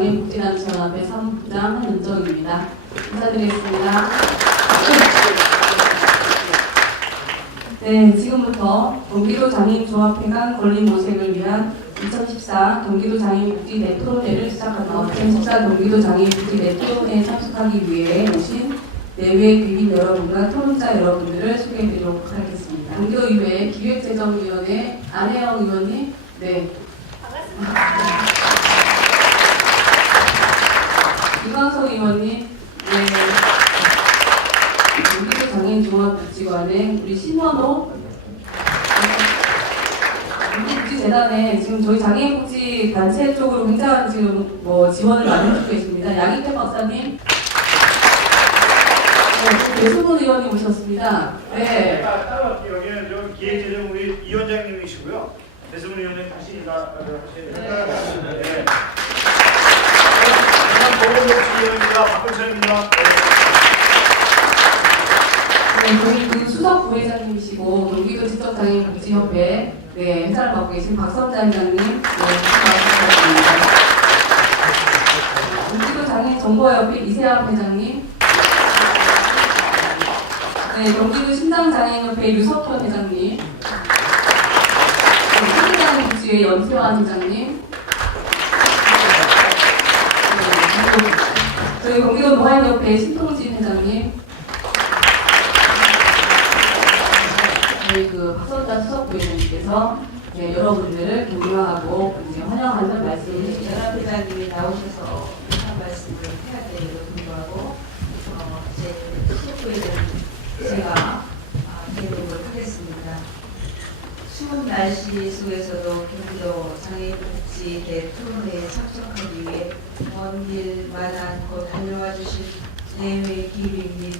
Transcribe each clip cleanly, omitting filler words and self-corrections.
장애인복지단체연합회 사무부장 한은정입니다. 인사드리겠습니다. 네, 지금부터 경기도 장애인종합회관 권리모색을 위한 2014 경기도 장애인복지 네토론회를 시작합니다. 2014 경기도 장애인복지 네토론회에 참석하기 위해 오신 내외 귀빈 여러분과 토론자 여러분들을 소개해드리도록 하겠습니다. 경기도의회 기획재정위원회 안혜영 의원님, 네. 반갑습니다. 이광석 의원님, 네. 경기도 장애인종합복지관의 우리 신원호 복지재단에 지금 저희 장애인복지 단체 쪽으로 굉장한 지금 지원을 많이 해주고 계십니다. 양희태 박사님, 네, 배수근 의원님 오셨습니다. 네. 따라갈게요. 여기는 저 기획재정 우리 위원장님이시고요. 배수근 위원장님 다시 인사하셔야 됩니다. 네. 보건복지위원입니다. 박근철입니다. 네, 저희 그 수석 부회장님이시고 경기도 지적장애인복지협회 네, 회장을 맡고 계신 박선자 회장님, 네, 반갑습니다. 경기도 장애인정보협회 이세암 회장님, 네, 경기도 심장장애인협회 유석현 회장님, 네, 한국장애인복지회 연태환 회장님, 네, 저희 경기도 노아인협회 신동진 회장님, 저희 그 박선자 수석 부회장님께서 네, 여러분들을 격려하고 이제 환영한다는 말씀을 해주시죠. 연합 회장님이 나오셔서 한 말씀을 해야 되는데도 불구하고 제 수석 부회장님 제가 대응을 하겠습니다. 추운 날씨 속에서도 경기도 장애인복지 네토론회에 참석하기 위해 먼 길 많고 달려와 주신 내외 기빈 및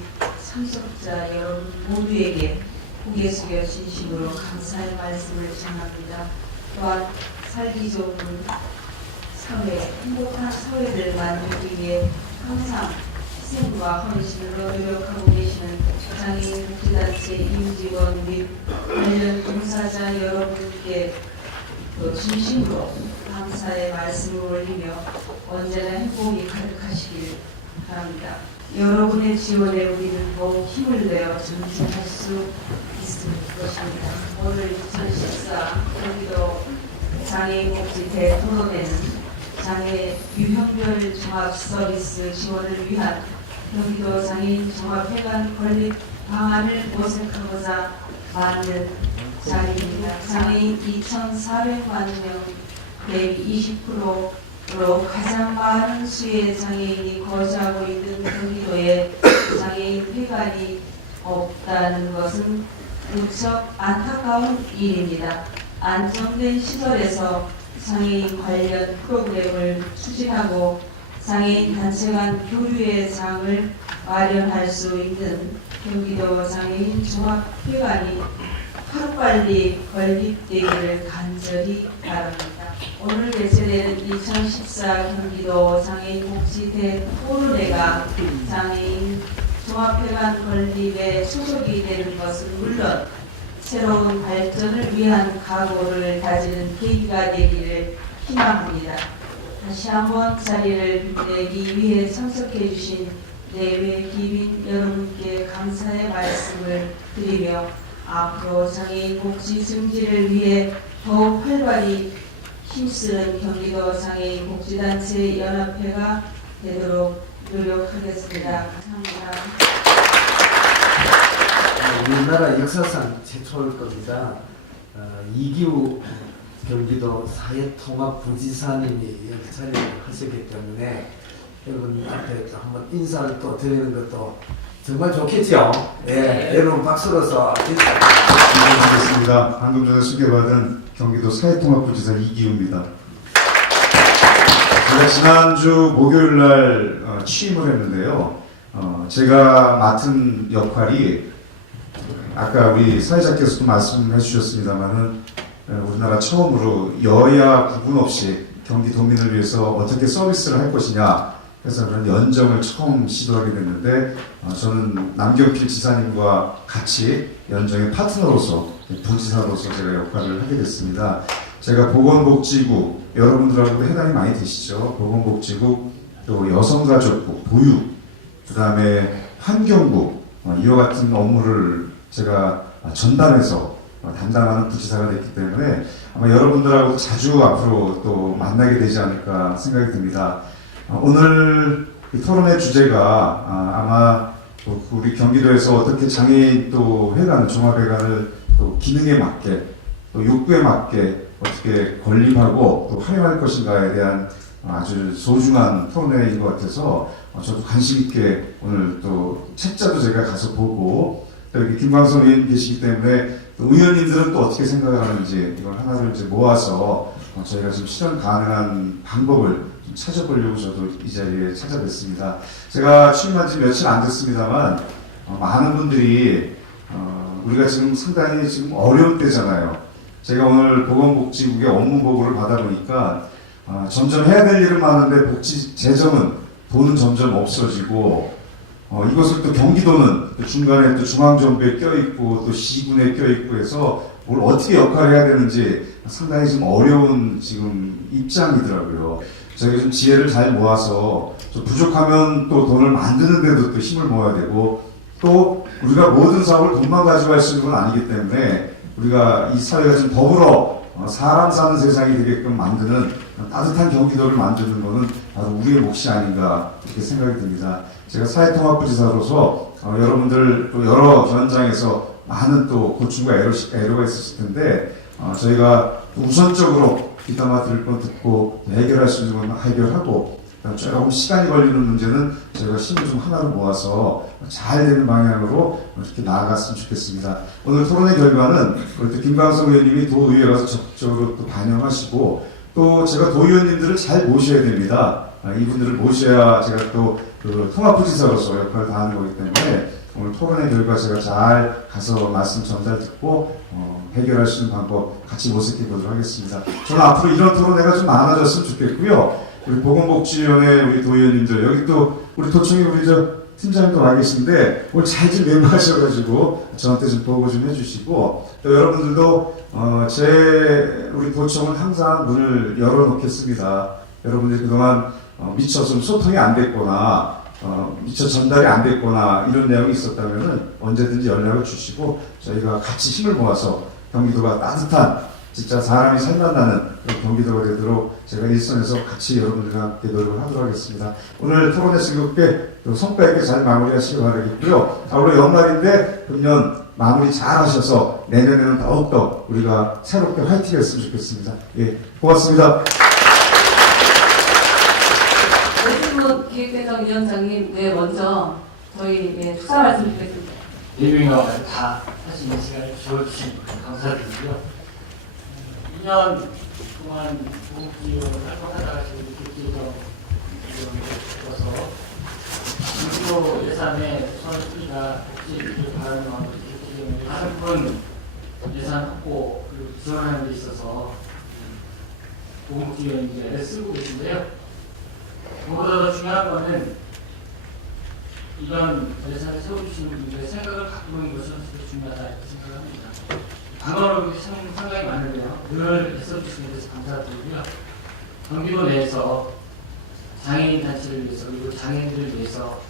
참석자 여러분 모두에게 고개 숙여 진심으로 감사의 말씀을 전합니다. 또한 살기 좋은 사회, 행복한 사회를 만들기 위해 항상 희생과 헌신으로 노력하고 계시는 장애인 복지단체 임직원 및 관련 종사자 여러분께 진심으로 감사의 말씀을 올리며 언제나 행복이 가득하시길 바랍니다. 여러분의 지원에 우리는 더욱 힘을 내어 전진할 수 있을 것입니다. 오늘 2014 경기도 장애인복지 대토론회는 장애 유형별 종합 서비스 지원을 위한 경기도 장애인 종합회관 건립 방안을 모색하고자 만든 자리입니다. 장애인 2,400만 명, 120%로 가장 많은 수의 장애인이 거주하고 있는 경기도에 장애인 회관이 없다는 것은 무척 안타까운 일입니다. 안정된 시설에서 장애인 관련 프로그램을 추진하고 장애인 단체 간 교류의 장을 마련할 수 있는 경기도 장애인 종합회관이 하루빨리 건립되기를 간절히 바랍니다. 오늘 개최되는 2014 경기도 장애인복지 대토론회가 장애인 종합회관 건립에 소속이 되는 것은 물론 새로운 발전을 위한 각오를 다지는 계기가 되기를 희망합니다. 다시 한번 자리를 빛내기 위해 참석해 주신 내외 기빈 여러분께 감사의 말씀을 드리며 앞으로 장애인 복지 증진을 위해 더욱 활발히 힘쓰는 경기도 장애인 복지단체 연합회가 되도록 노력하겠습니다. 감사합니다. 우리나라 역사상 최초일 겁니다. 이기우 경기도 사회통합부지사님이 여기 자리를 하셨기 때문에 여러분 앞에 또 한번 인사를 또 드리는 것도 정말 좋겠죠. 네, 여러분 박수로서 인사드리겠습니다. 방금 전에 소개받은 경기도 사회통합부지사 이기우입니다. 제가 지난주 목요일날 취임을 했는데요. 제가 맡은 역할이 아까 우리 사회자께서도 말씀해 주셨습니다만은 우리나라 처음으로 여야 구분 없이 경기도민을 위해서 어떻게 서비스를 할 것이냐 해서 그런 연정을 처음 시도하게 됐는데 저는 남경필 지사님과 같이 연정의 파트너로서 부지사로서 제가 역할을 하게 됐습니다. 제가 보건복지국, 여러분들하고도 해당이 많이 되시죠. 보건복지국, 또 여성가족부, 보육, 그 다음에 환경부, 이와 같은 업무를 제가 전담해서 담당하는 부지사가 됐기 때문에 아마 여러분들하고 자주 앞으로 또 만나게 되지 않을까 생각이 듭니다. 오늘 이 토론의 주제가 아마 우리 경기도에서 어떻게 장애인 또 회관, 종합회관을 또 기능에 맞게 또 욕구에 맞게 어떻게 건립하고 또 활용할 것인가에 대한 아주 소중한 토론회인 것 같아서 저도 관심 있게 오늘 또 책자도 제가 가서 보고 또 여기 김광석 의원님 계시기 때문에 또 의원님들은 또 어떻게 생각을 하는지 이걸 하나를 이제 모아서 저희가 좀 실현 가능한 방법을 좀 찾아보려고 저도 이 자리에 찾아뵙습니다. 제가 취임한 지 며칠 안 됐습니다만 많은 분들이 우리가 지금 상당히 지금 어려운 때잖아요. 제가 오늘 보건복지국의 업무 보고를 받아보니까 점점 해야 될 일은 많은데 복지 재정은 돈은 점점 없어지고 이것을 또 경기도는 또 중간에 또 중앙정부에 껴있고 또 시군에 껴있고 해서 뭘 어떻게 역할을 해야 되는지 상당히 좀 어려운 지금 입장이더라고요. 저희가 좀 지혜를 잘 모아서 좀 부족하면 또 돈을 만드는 데도 또 힘을 모아야 되고 또 우리가 모든 사업을 돈만 가지고 할 수 있는 건 아니기 때문에 우리가 이 사회가 좀 더불어 사람 사는 세상이 되게끔 만드는 따뜻한 경기도를 만드는 것은 바로 우리의 몫이 아닌가 이렇게 생각이 듭니다. 제가 사회통합부지사로서 여러분들 또 여러 현장에서 많은 또 고충과 애로가 있으실 텐데 저희가 우선적으로 귀담아 들을 건 듣고 해결할 수 있는 건 해결하고 조금 시간이 걸리는 문제는 저희가 힘을 좀 하나로 모아서 잘 되는 방향으로 이렇게 나아갔으면 좋겠습니다. 오늘 토론의 결과는 우리 또 김광석 의원님이 도의회에 가서 적극적으로 또 반영하시고 또 제가 도의원님들을 잘 모셔야 됩니다. 이분들을 모셔야 제가 또 그 통합부지사로서 역할을 다하는 거기 때문에 오늘 토론의 결과 제가 잘 가서 말씀 전달 듣고 해결할 수 있는 방법 같이 모색해 보도록 하겠습니다. 저는 앞으로 이런 토론회가 좀 많아졌으면 좋겠고요. 우리 보건복지위원회 우리 도의원님들 여기 또 우리 도청에 우리 저 팀장님도 와 계신데 오늘 잘 좀 멤버하셔가지고 저한테 좀 보고 좀 해주시고 또 여러분들도 우리 도청은 항상 문을 열어놓겠습니다. 여러분들이 그동안 미처 좀 소통이 안 됐거나 미처 전달이 안 됐거나 이런 내용이 있었다면 언제든지 연락을 주시고 저희가 같이 힘을 모아서 경기도가 따뜻한 진짜 사람이 살만나는 그런 경기도가 되도록 제가 일선에서 같이 여러분들과 함께 노력을 하도록 하겠습니다. 오늘 토론회 즐겁게 성과 있게 잘 마무리하시기 바라겠고요. 올해 연말인데 금년 마무리 잘 하셔서 내년에는 더욱더 우리가 새롭게 화이팅 했으면 좋겠습니다. 예, 고맙습니다. 오신문 기획대정위원장님, 네, 먼저 저희 축사 말씀 드리겠습니다. 리뷰가 다 하시는 시간을 주어주신 감사드리고요. 2년 동안 보건기업을 활동하다가 지금 복지에서 들어서 경기도 예산에 선수가 복지를 바라는 마음으로 있기 때문에 다른 분 예산 확보 그리고 지원하는 데 있어서 보건복지위원회 애를 쓰고 계신데요. 무엇보다 더 중요한 것은 이런 예산을 세워주시는 분들의 생각을 갖고 있는 것이 중요하다 이렇게 생각합니다. 방언으로 상당히 많은데요. 늘 애써주시는 데서 감사드리고요. 경기도 내에서 장애인 단체를 위해서 그리고 장애인들을 위해서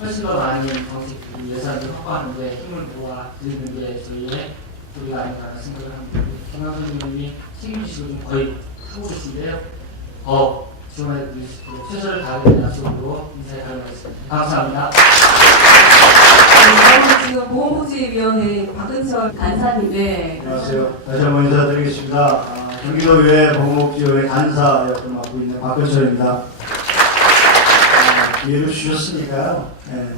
훨씬 더 많은 정책 예산을 확보하는 데 힘을 모아 드리는 게 저희의 도리가 아닌가 생각을 합니다. 김광석 의원님이 책임지시고 좀 거의 하고 계신데요. 더 지원해 주시고 최선을 다하는 약속으로 인사에 가려겠습니다. 감사합니다. 지금 보건복지위원회 박은철 간사님인데 안녕하세요. 다시 한번 인사드리겠습니다. 경기도의회 보건복지위원회 간사 역을 맡고 있는 박근철입니다. 기회를 주셨으니까요. 네,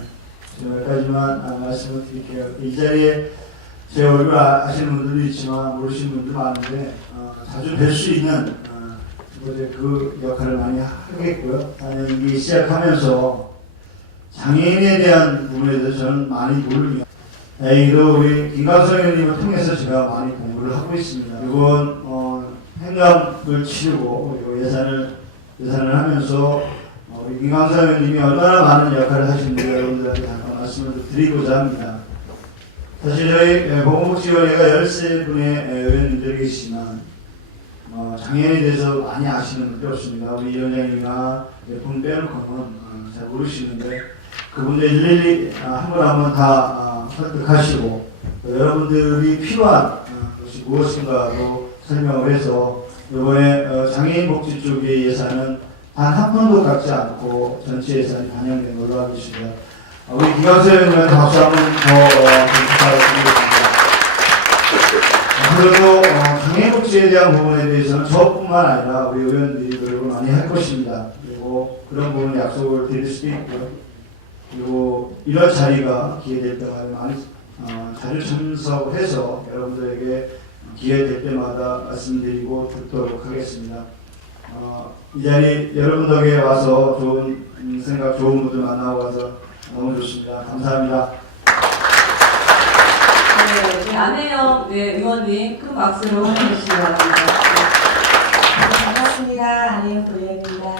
여기까지만 말씀을 드릴게요. 이 자리에 제 얼굴 아시는 분들도 있지만 모르시는 분도 많은데 자주 뵐 수 있는 그 역할을 많이 하겠고요. 이게 시작하면서 장애인에 대한 부분에 대해서 저는 많이 모릅니다. 다행히도 우리 김광석 의원님을 통해서 제가 많이 공부를 하고 있습니다. 이번 행감을 치르고 그리고 예산을 하면서 우리 김광석 의원님이 얼마나 많은 역할을 하시는지 여러분들한테 잠깐 말씀을 드리고자 합니다. 사실 저희 보건복지위원회가 13분의 의원님들이 계시지만 장애인에 대해서 많이 아시는 분들이 없습니다. 우리 위원장님이나 몇 분 빼놓고는 잘 모르시는데 그분들 일일이 한 분 한 분 다 설득하시고 여러분들이 필요한 것이 무엇인가도 설명을 해서 이번에 장애인 복지 쪽의 예산은 단 한 푼도 깎지 않고 전체 예산이 반영된 걸로 알고 있습니다. 우리 김광수 의원님한테 박수 한번 더 부탁드리겠습니다. 그래도 장애복지에 대한 부분에 대해서는 저뿐만 아니라 우리 의원들이 노력을 많이 할 것입니다. 그리고 그런 부분 약속을 드릴 수도 있고요. 그리고 이런 자리가 기회될 때마다 많이 자주 참석해서 여러분들에게 기회될 때마다 말씀드리고 듣도록 하겠습니다. 이 자리 여러분 덕에 와서 좋은 생각, 좋은 분들 만나고 와서 너무 좋습니다. 감사합니다. 네, 우리 안혜영 의원님 큰 박수로 환영해 주시기 바랍니다. 반갑습니다. 안혜영 도의원입니다.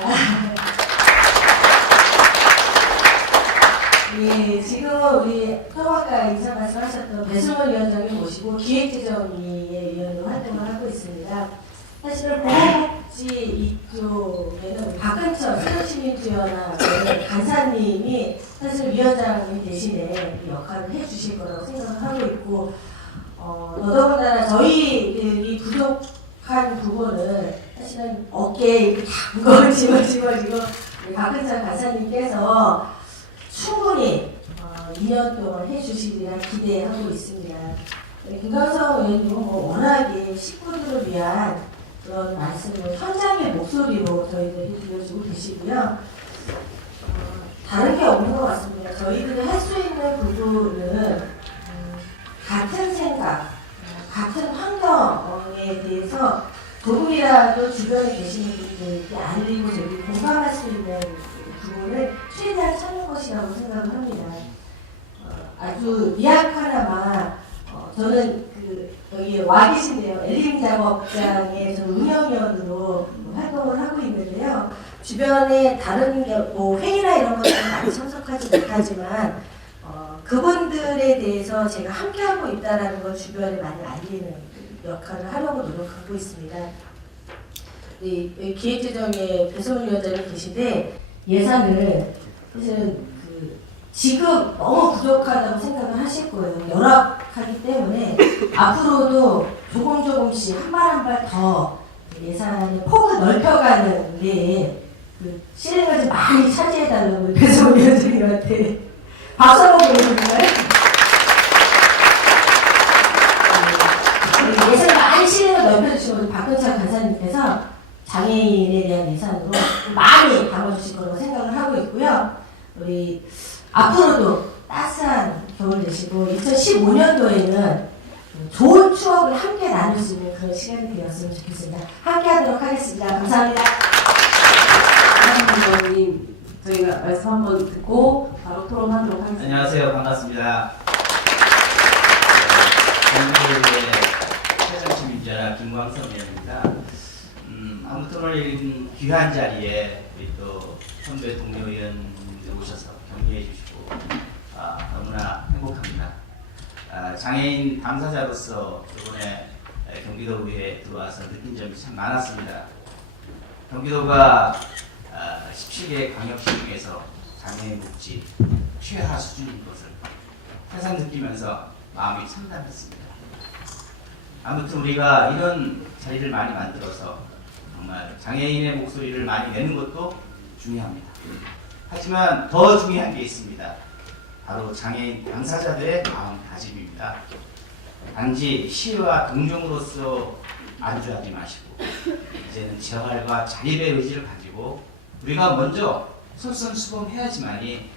예, 지금 우리 통화과 인사 말씀하셨던 배승원 위원장님 모시고 기획재정위의 위원으로 활동을 하고 있습니다. 사실은 보건복지 이쪽에는 박근철 새정치민주연합 간사님이 사실 위원장님 대신에 그 역할을 해주실 거라고 생각을 하고 있고, 더더군다나 저희들이 부족한 부분을 사실은 어깨에 이렇게 다 무거운 짐을 짊어지고 박근철 간사님께서 충분히 2년 동안 해주시리라 기대하고 있습니다. 김광석 의원님은 워낙에 식구들을 위한 그런 말씀을 현장의 목소리로 저희들이 들려주고 계시고요. 다른 게 없는 것 같습니다. 저희들이 할 수 있는 부분은 같은 생각, 같은 환경에 대해서 조금이라도 주변에 계시는 분들께 알리고 저희 공감할 수 있는 부분을 최대한 찾는 것이라고 생각을 합니다. 아주 미약하나마 저는 여기 와 계신데요. 엘림 작업장의 운영위원으로 활동을 하고 있는데요. 주변에 다른 회의나 이런 것들은 많이 참석하지 못하지만 그분들에 대해서 제가 함께하고 있다는 걸 주변에 많이 알리는 역할을 하려고 노력하고 있습니다. 기획재정에 배성훈 위원장님 계신데 예산을 사실은 지금 너무 부족하다고 생각을 하실 거예요. 열악하기 때문에 앞으로도 조금씩 한 발 한 발 더 예산의 폭을 넓혀가는 게 실행을 좀 많이 차지해달라고 배성훈 위원장님한테 박수 한번 보내주실까요? 예산을 많이 실행을 넓혀주시고 박근철 간사님께서 장애인에 대한 예산으로 많이 담아주실 거라고 생각을 하고 있고요. 우리 앞으로도 따스한 겨울 되시고 2015년도에는 좋은 추억을 함께 나눌 수 있는 그런 시간이 되었으면 좋겠습니다. 함께 하도록 하겠습니다. 감사합니다. 안혜영 의원님, 저희가 말씀 한번 듣고 바로 토론하도록 하겠습니다. 안녕하세요. 반갑습니다. 전국의 새정치민주연합 김광석 의원입니다. 아무튼 오늘 이런 귀한 자리에 우리 또 선배 동료 의원님들 오셔서 격려해 주시고 너무나 행복합니다. 장애인 당사자로서 이번에 경기도의회에 들어와서 느낀 점이 참 많았습니다. 경기도가 17개 광역시 중에서 장애인 복지 최하 수준인 것을 새삼 느끼면서 마음이 참담했습니다. 아무튼 우리가 이런 자리를 많이 만들어서 정말 장애인의 목소리를 많이 내는 것도 중요합니다. 하지만 더 중요한 게 있습니다. 바로 장애인 당사자들의 마음다짐입니다. 단지 시위와 동정으로서 안주하지 마시고 이제는 재활과 자립의 의지를 가지고 우리가 먼저 솔선수범해야지만이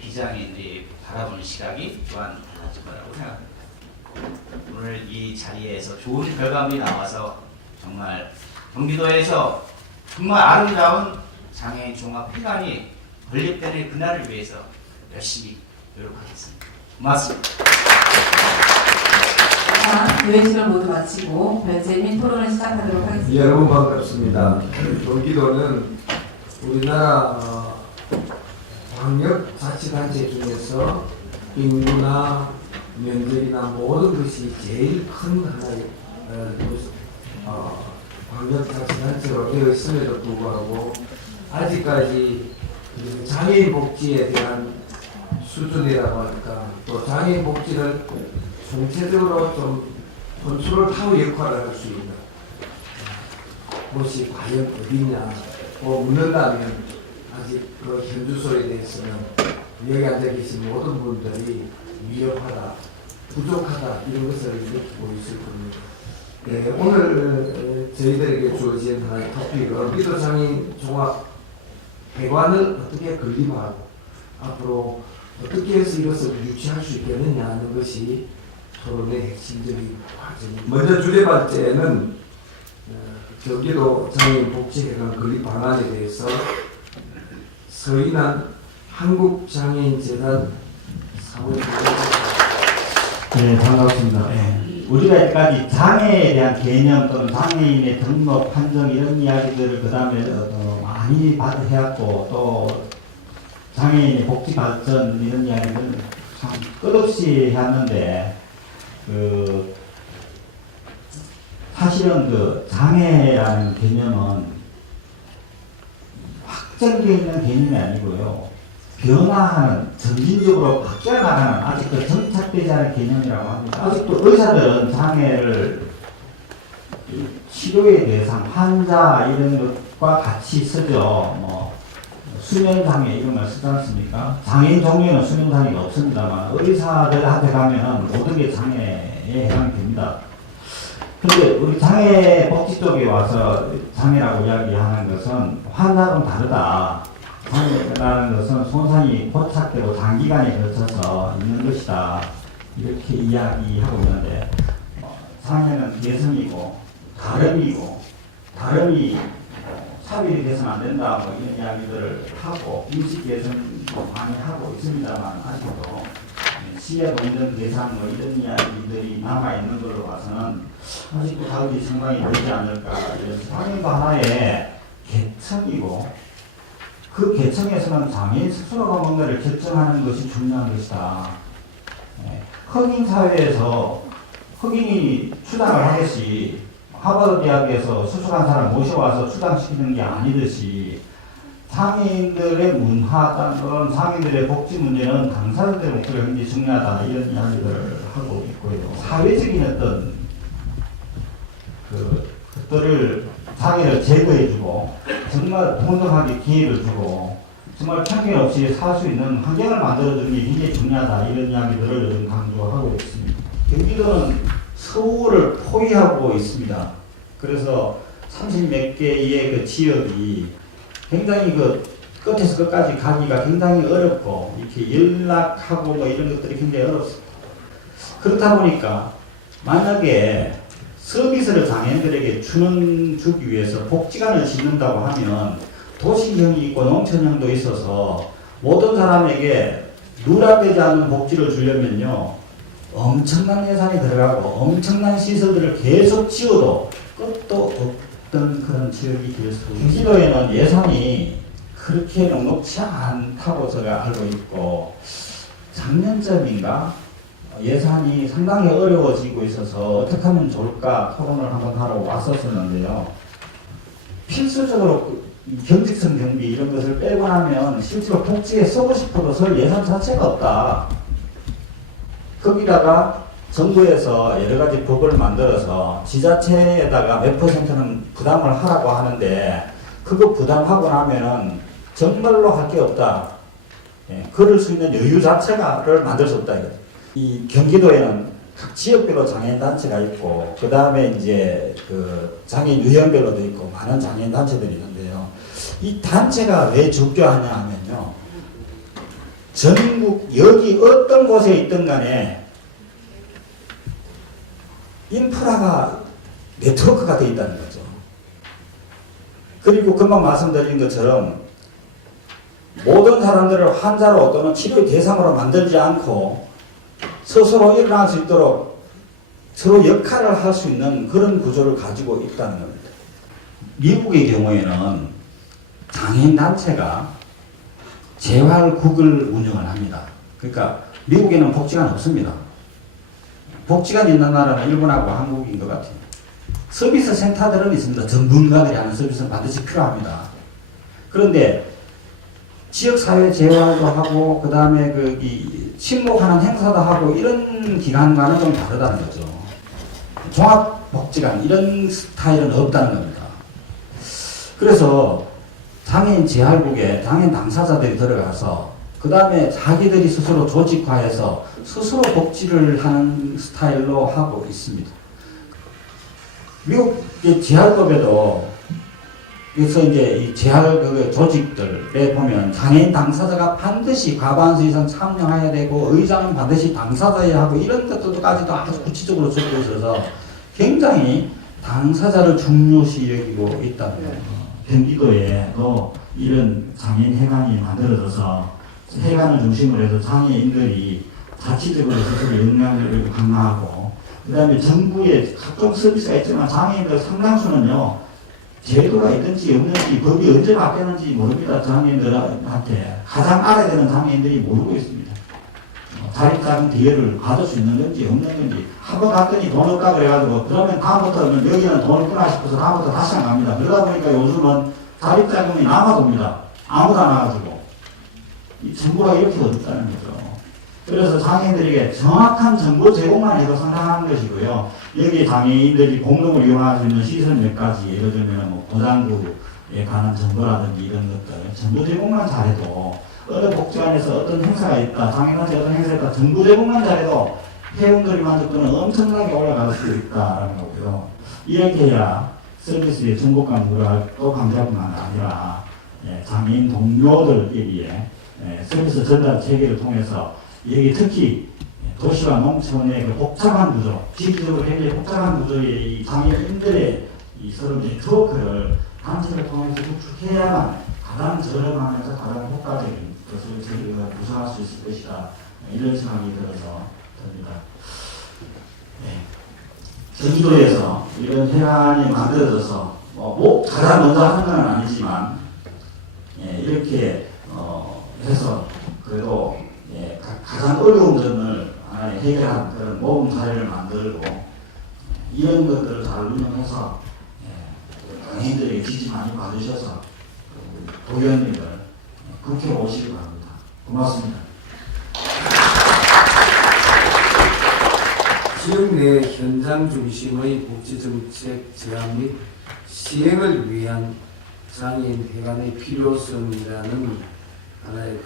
비장애인들이 바라보는 시각이 또한 달라질 거라고 생각합니다. 오늘 이 자리에서 좋은 결과물이 나와서 정말 경기도에서 정말 아름다운 장애인 종합회관이 건립되는 그날을 위해서 열심히 노력하겠습니다. 고맙습니다. 자, 의회실을 모두 마치고 별제 및 토론을 시작하도록 하겠습니다. 여러분 반갑습니다. 경기도는 우리나라 광역자치단체 중에서 인구나 면적이나 모든 것이 제일 큰 하나의 광역자치단체로 되어 있음에도 불구하고 아직까지 그 장애인 복지에 대한 수준이라고 할까, 또 장애인 복지를 총체적으로 좀 컨트롤 타워 역할을 할 수 있는 곳이 과연 어디냐 묻는다면 아직 그 현주소에 대해서는 여기 앉아 계신 모든 분들이 미흡하다, 부족하다 이런 것을 느끼고 있을 겁니다. 네, 오늘 저희들에게 주어진 하나의 토픽은 미도장애인 종합 회관을 어떻게 건립하고 앞으로 어떻게 해서 이것을 유치할 수 있겠느냐 하는 것이 토론의 핵심적인 과정입니다. 먼저 주제발제는 경기도 장애인 복지회관 건립 방안에 대해서 서인한 한국장애인재단 사무총장. 네, 반갑습니다. 네. 우리가 여기까지 장애에 대한 개념 또는 장애인의 등록, 판정 이런 이야기들을 그 다음에 많이 해왔고 또 장애인의 복지 발전 이런 이야기들 참 끝없이 해왔는데 사실은 장애라는 개념은 확정되어 있는 개념이 아니고요. 변화하는, 점진적으로 바뀌어 나가는 아직 정착되지 않은 개념이라고 합니다. 아직도 의사들은 장애를 치료의 대상, 환자 이런 것과 같이 쓰죠. 수면장애 이런 걸 쓰지 않습니까? 장애인 종류는 수면장애가 없습니다만 의사들한테 가면 모든 게 장애에 해당이 됩니다. 근데 우리 장애 복지 쪽에 와서 장애라고 이야기하는 것은 환자는 다르다. 장애라는 것은 손상이 포착되고 장기간에 걸쳐서 있는 것이다. 이렇게 이야기하고 있는데 장애는 개성이고 다름이 차별이 돼서는 안 된다. 이런 이야기들을 하고 인식 개선도 많이 하고 있습니다만 아직도 시야도 있는 대상 이런 이야기들이 남아있는 걸로 봐서는 아직도 다루기 상당히 어렵지 않을까. 장애인도 하나의 계층이고 그 계층에서는 장애인 스스로가 뭔가를 결정하는 것이 중요한 것이다. 흑인 사회에서 흑인이 추장을 하듯이 하버드 대학에서 수술한 사람 모셔와서 추장시키는 게 아니듯이 장애인들의 문화 또는 장애인들의 복지 문제는 당사자들의 목소리가 굉장히 중요하다 이런 이야기들을 하고 있고요. 사회적인 어떤 것들을 장애를 제거해주고 정말 동등하게 기회를 주고 정말 편견 없이 살 수 있는 환경을 만들어주는 게 굉장히 중요하다 이런 이야기들을 요즘 강조하고 있습니다. 경기도는 서울을 포위하고 있습니다. 그래서 30몇 개의 지역이 굉장히 끝에서 끝까지 가기가 굉장히 어렵고 이렇게 연락하고 이런 것들이 굉장히 어렵습니다. 그렇다 보니까 만약에 서비스를 장애인들에게 주기 위해서 복지관을 짓는다고 하면 도시형이 있고 농촌형도 있어서 모든 사람에게 누락되지 않는 복지를 주려면요 엄청난 예산이 들어가고 엄청난 시설들을 계속 지어도 끝도 없던 그런 지역이 될 수 있습니다. 경기도에는 예산이 그렇게 녹록지 않다고 제가 알고 있고 작년쯤인가 예산이 상당히 어려워지고 있어서 어떻게 하면 좋을까 토론을 한번 하러 왔었었는데요. 필수적으로 경직성 경비 이런 것을 빼고 나면 실제로 복지에 쓰고 싶어도 쓸 예산 자체가 없다. 거기다가 정부에서 여러 가지 법을 만들어서 지자체에다가 몇 %는 부담을 하라고 하는데 그거 부담하고 나면은 정말로 할 게 없다. 그럴 수 있는 여유 자체를 만들 수 없다. 이 경기도에는 각 지역별로 장애인 단체가 있고 그 다음에 이제 장애인 유형별로도 있고 많은 장애인 단체들이 있는데요. 이 단체가 왜 죽교하냐 하면요. 전국 여기 어떤 곳에 있든 간에 인프라가 네트워크가 되어 있다는 거죠. 그리고 금방 말씀드린 것처럼 모든 사람들을 환자로 또는 치료의 대상으로 만들지 않고 스스로 일어날 수 있도록 서로 역할을 할 수 있는 그런 구조를 가지고 있다는 겁니다. 미국의 경우에는 장애인 단체가 재활국을 운영을 합니다. 그러니까 미국에는 복지관 없습니다. 복지관 있는 나라는 일본하고 한국인 것 같아요. 서비스 센터들은 있습니다. 전문가들이 하는 서비스는 반드시 필요합니다. 그런데 지역사회 재활도 하고 그 다음에 이 친목하는 행사도 하고 이런 기관과는 좀 다르다는 거죠. 종합복지관 이런 스타일은 없다는 겁니다. 그래서 장애인 재활국에 장애인 당사자들이 들어가서 그 다음에 자기들이 스스로 조직화해서 스스로 복지를 하는 스타일로 하고 있습니다. 미국 재활법에도 그래서 이제 이 재활 조직들에 보면 장애인 당사자가 반드시 과반수 이상 참여해야 되고 의장은 반드시 당사자여야 하고 이런 것들까지도 아주 구체적으로 적고 있어서 굉장히 당사자를 중요시 여기고 있다는 거예요. 경기도에도 이런 장애인 회관이 만들어져서 회관을 중심으로 해서 장애인들이 자치적으로 스스로 역량을 강화하고 그 다음에 정부의 각종 서비스가 있지만 장애인들 상당수는요 제도가 있든지 없는지 법이 언제 바뀌었는지 모릅니다. 장애인들한테 가장 알아야 되는 장애인들이 모르고 있습니다. 자립자금 기회를 받을 수 있는 건지 없는 건지 한번 갔더니 돈 없다 그래가지고 그러면 다음부터는 여기는 돈 없구나 싶어서 다음부터 다시 안 갑니다. 그러다 보니까 요즘은 자립자금이 남아돕니다. 아무도 안 와가지고 이 정보가 이렇게 어렵다는 거죠. 그래서 장애인들에게 정확한 정보 제공만 해도 상당한 것이고요. 여기 장애인들이 공동으로 이용할 수 있는 시설 몇 가지, 예를 들면 뭐 고장구에 관한 정보라든지 이런 것들, 정보 제공만 잘해도 어느 복지관에서 어떤 행사가 있다, 장애인한테 어떤 행사가 있다, 정보 제공만 잘해도 회원들이 만족도는 엄청나게 올라갈 수 있다라는 거고요. 이렇게 해야 서비스의 정보감 우려도 강조뿐만 아니라 장애인 동료들에게 서비스 전달 체계를 통해서 여기 특히 도시와 농촌의 그 복잡한 구조, 지리적으로 굉장히 복잡한 구조의 이 장애인들의 이 서로 네트워크를 단체를 통해서 구축해야만 가장 저렴하면서 가장 효과적인 것을 저희가 구성할 수 있을 것이다. 이런 생각이 들어서 듭니다. 경기도에서 이런 회관이 만들어져서 가장 먼저 하는 건 아니지만 이렇게 해서 그래도 가장 어려운 점을 하나의 해결한 그런 모범 사례를 만들고 이런 것들을 잘 운영해서 장애인들에게 지지 많이 받으셔서 도의원님들 국회에 오시기 바랍니다. 고맙습니다. 지역 내 현장 중심의 복지정책 제안 및 시행을 위한 장애인 회관의 필요성이라는 하나의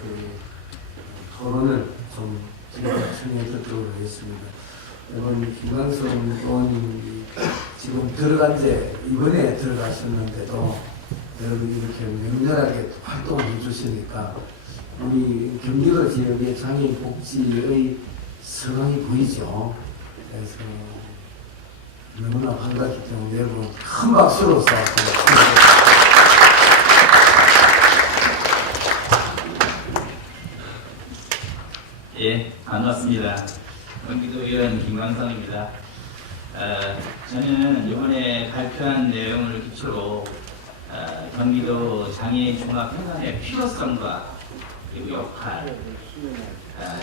토론을 좀 청해 듣도록 하겠습니다. 여러분 김광석 의원님이 지금 이번에 들어가셨는데도 여러분 이렇게 명렬하게 활동해 주시니까 우리 경기도 지역의 장애인 복지의 성황이 보이죠. 그래서 너무나 반갑기 때문에 여러분 큰 박수로 쏴주세요. 예, 반갑습니다. 경기도의원 김광성입니다. 저는 이번에 발표한 내용을 기초로 경기도 장애인 종합회관의 필요성과 그리고 역할,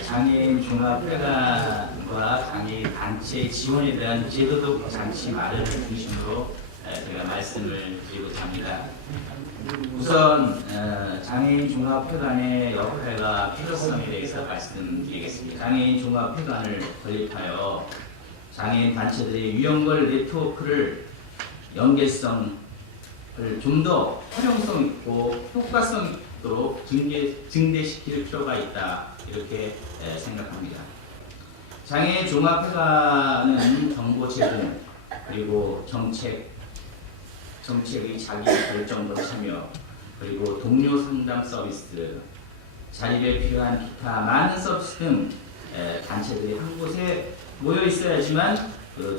장애인 종합회관과 장애인 단체 지원에 대한 제도적 장치 마련을 중심으로 제가 말씀을 드리고자 합니다. 우선 장애인 종합회관의 역할과 필요성에 대해서 말씀드리겠습니다. 장애인 종합회관을 건립하여 장애인 단체들의 유형별 네트워크를 연계성을 좀 더 활용성 있고 효과성 있도록 증대시킬 필요가 있다 이렇게 생각합니다. 장애인 종합회관은 정보 제공 그리고 정책의 자기 결정도 참여 그리고 동료 상담 서비스 자립에 필요한 기타 많은 서비스 등 단체들이 한 곳에 모여 있어야지만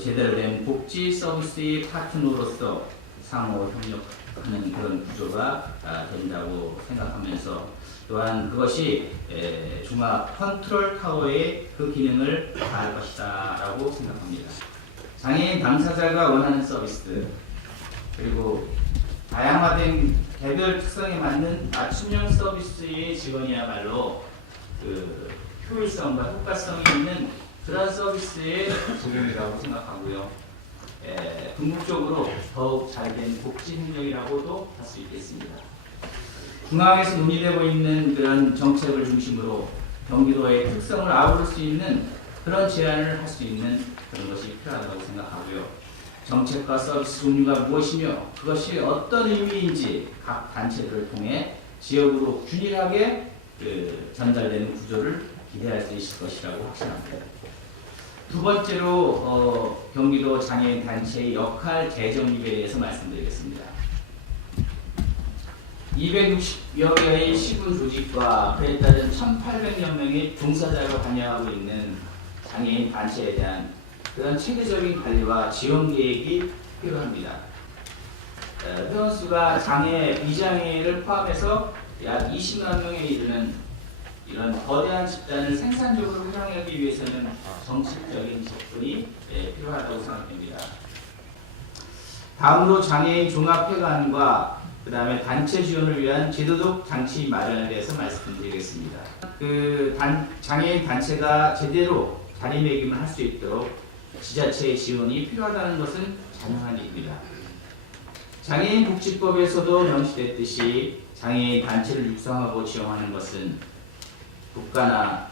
제대로 된 복지 서비스의 파트너로서 상호 협력하는 그런 구조가 된다고 생각하면서 또한 그것이 종합 컨트롤 타워의 그 기능을 다할 것이다 라고 생각합니다. 장애인 당사자가 원하는 서비스 그리고 다양화된 개별 특성에 맞는 맞춤형 서비스의 지원이야말로 그 효율성과 효과성이 있는 그런 서비스의 적용이라고 생각하고요. 궁극적으로 더욱 잘된 복지 행정이라고도 할 수 있겠습니다. 중앙에서 논의되고 있는 그런 정책을 중심으로 경기도의 특성을 아우를 수 있는 그런 제안을 할 수 있는 그런 것이 필요하다고 생각하고요. 정책과 서비스 종류가 무엇이며 그것이 어떤 의미인지 각 단체들을 통해 지역으로 균일하게 전달되는 구조를 기대할 수 있을 것이라고 확신합니다. 두 번째로 경기도 장애인 단체의 역할 재정립에 대해서 말씀드리겠습니다. 260여 개의 시군 조직과 그에 따른 1,800여 명의 종사자가 관여하고 있는 장애인 단체에 대한 그런 체계적인 관리와 지원 계획이 필요합니다. 회원수가 장애, 비장애를 포함해서 약 20만 명에 이르는 이런 거대한 집단을 생산적으로 활용하기 위해서는 정책적인 접근이 필요하다고 생각됩니다. 다음으로 장애인 종합회관과 그 다음에 단체 지원을 위한 제도적 장치 마련에 대해서 말씀드리겠습니다. 장애인 단체가 제대로 자리매김을 할 수 있도록 지자체의 지원이 필요하다는 것은 자명한 일입니다. 장애인 복지법에서도 명시됐듯이 장애인 단체를 육성하고 지원하는 것은 국가나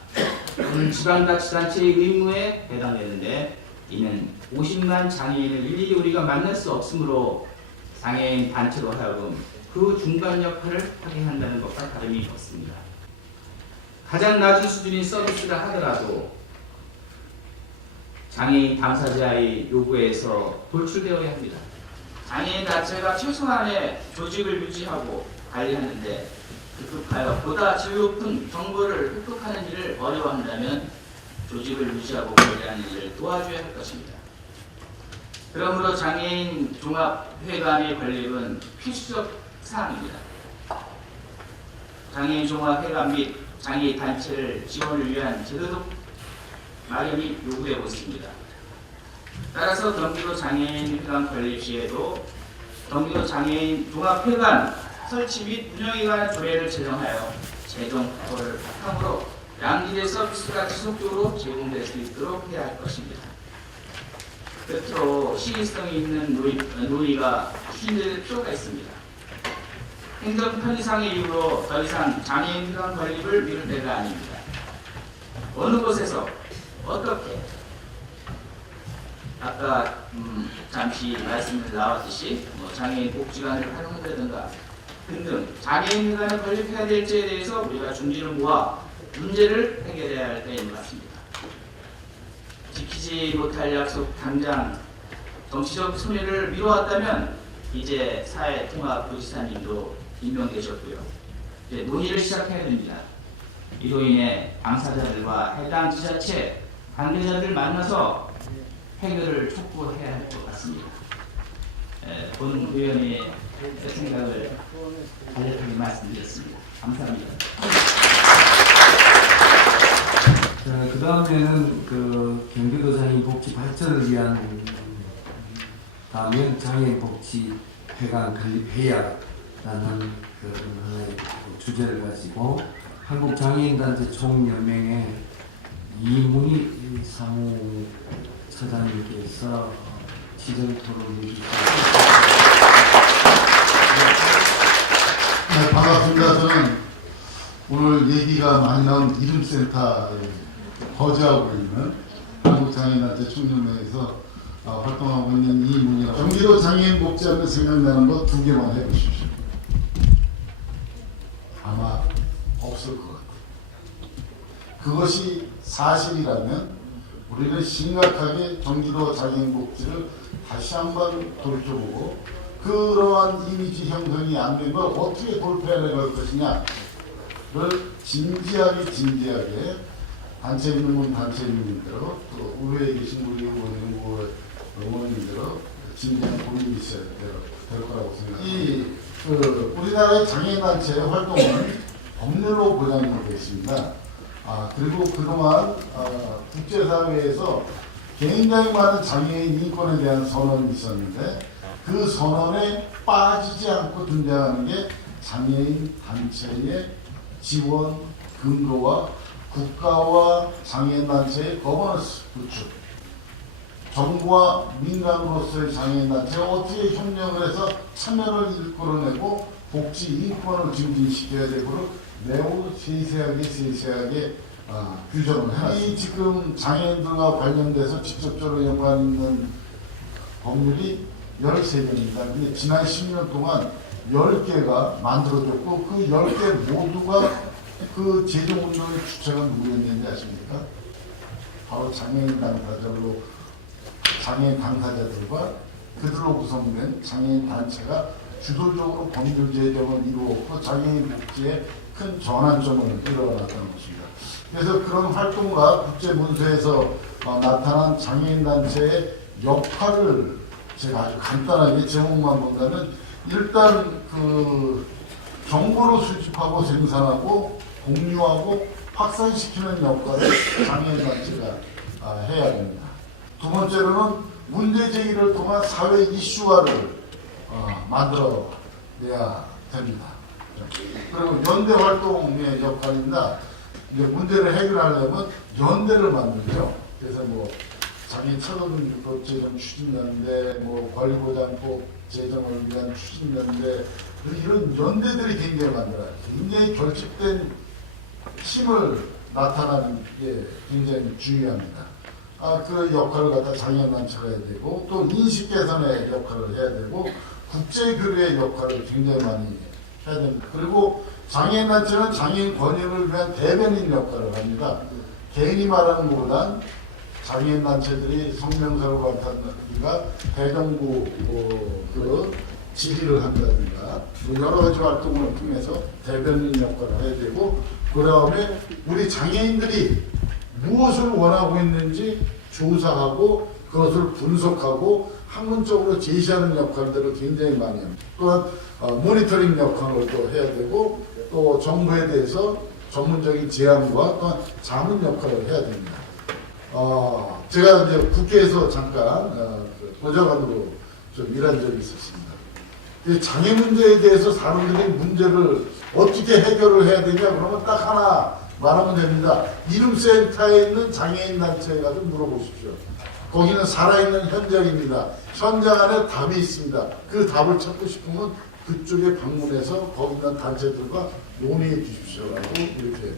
지방자치단체의 의무에 해당되는데 이는 50만 장애인을 일일이 우리가 만날 수 없으므로 장애인 단체로 하여금 그 중간 역할을 하게 한다는 것과 다름이 없습니다. 가장 낮은 수준의 서비스를 하더라도 장애인 당사자의 요구에서 돌출되어야 합니다. 장애인 단체가 최소한의 조직을 유지하고 관리하는데 획득하여 보다 질 높은 정보를 획득하는 일을 어려워한다면 조직을 유지하고 관리하는 일을 도와줘야 할 것입니다. 그러므로 장애인 종합회관의 건립은 필수적 사항입니다. 장애인 종합회관 및 장애인 단체를 지원을 위한 제도적 마련이 요구되고 있습니다. 따라서 경기도 장애인 회관 건립 시에도 경기도 장애인 종합회관 설치 및 운영에 관한 조례를 제정하여 재정 확보를 바탕으로 양질의 서비스가 지속적으로 제공될 수 있도록 해야 할 것입니다. 끝으로 시의성이 있는 논의가 추진될 필요가 있습니다. 행정 편의상의 이유로 더 이상 장애인 회관 건립을 미룰 때가 아닙니다. 어느 곳에서 어떻게 아까 잠시 말씀이 나왔듯이 장애인 복지관을 활용한다든가 등등 장애인 회관을 건립해야 될지에 대해서 우리가 중지를 모아 문제를 해결해야 할 때인 것 같습니다. 지키지 못할 약속 당장 정치적 손해를 미뤄왔다면 이제 사회통합부지사님도 임명되셨고요. 이제 논의를 시작해야 됩니다. 이로 인해 당사자들과 해당 지자체 관계자들 만나서 해결을 촉구해야 할 것 같습니다. 본 의원의 생각을 간략하게 말씀드렸습니다. 감사합니다. 자, 그 다음에는 경기도 장애인 복지 발전을 위한 다음엔 장애인 복지 회관 건립해야라는 하나의 주제를 가지고 한국 장애인단체 총연맹의 이문희 사무처장님께서 지정 토론을 해주셨습니다. 네, 반갑습니다. 저는 오늘 얘기가 많이 나온 이름센터에 거주하고 있는 한국장애인단체 총연맹에서 활동하고 있는 이문희라고. 경기도 장애인 복지하면 생각나는 거 2개만 해보십시오. 아마 없을 것 같아요. 그것이 사실이라면 우리는 심각하게 경기도 장애인 복지를 다시 한번 돌펴보고 그러한 이미지 형성이 안 된 걸 어떻게 돌파해낼 것이냐를 진지하게 단체 있는 단체 있는 대로 또 의회에 계신 우리 의원님대로 진지한 고민이 있어야 될 거라고 생각합니다. 우리나라의 장애인단체의 활동은 법률로 보장되고 있습니다. 그리고 그동안 국제사회에서 굉장히 많은 장애인 인권에 대한 선언이 있었는데 그 선언에 빠지지 않고 등장하는 게 장애인 단체의 지원 근거와 국가와 장애인 단체의 거버넌스 구축. 정부와 민간으로서의 장애인단체가 어떻게 협력을 해서 참여를 이끌어내고 복지 인권을 증진시켜야 되고를 매우 세세하게 규정을 해놨습니다. 이 지금 장애인들과 관련돼서 직접적으로 연관 있는 법률이 13개입니다. 근데 지난 10년 동안 10개가 만들어졌고 그 10개 모두가 그 제정운동의 주체가 누구였는지 아십니까? 바로 장애인 당사자들과 그들로 구성된 장애인 단체가 주도적으로 법률 제정을 이루었고 장애인 복지에 큰 전환점을 이뤄놨다는 것입니다. 그래서 그런 활동과 국제 문서에서 나타난 장애인 단체의 역할을 제가 아주 간단하게 제목만 본다면 일단 그 정보를 수집하고 생산하고 공유하고 확산시키는 역할을 장애인 단체가 해야 됩니다. 두 번째로는 문제 제기를 통한 사회 이슈화를 만들어내야 됩니다. 그리고 연대 활동의 역할입니다. 이제 문제를 해결하려면 연대를 만들죠. 그래서 뭐 장애인 차도등급 제정 추진연대, 뭐 권리보장법 제정을 위한 추진연대, 이런 연대들이 굉장히 만들어요. 굉장히 결집된 힘을 나타나는 게 굉장히 중요합니다. 그 역할을 갖다 장애인단체가 해야 되고 또 인식 개선의 역할을 해야 되고 국제교류의 역할을 굉장히 많이 해야 됩니다. 그리고 장애인단체는 장애인 권익을 위한 대변인 역할을 합니다. 개인이 말하는 것보단 장애인단체들이 성명서를 발표한다든가 대정부 그 질의를 한다든가 여러 가지 활동을 통해서 대변인 역할을 해야 되고 그 다음에 우리 장애인들이 무엇을 원하고 있는지 조사하고 그것을 분석하고 학문적으로 제시하는 역할들을 굉장히 많이 합니다. 또한 모니터링 역할을 또 해야 되고 또 정부에 대해서 전문적인 제안과 또한 자문 역할을 해야 됩니다. 제가 이제 국회에서 잠깐 보좌관으로 좀 일한 적이 있었습니다. 장애 문제에 대해서 사람들이 문제를 어떻게 해결을 해야 되냐 그러면 딱 하나 말하면 됩니다. 이름센터에 있는 장애인 단체에 가서 물어보십시오. 거기는 살아있는 현장입니다. 현장 안에 답이 있습니다. 그 답을 찾고 싶으면 그쪽에 방문해서 거기 있는 단체들과 논의해 주십시오라고 이렇게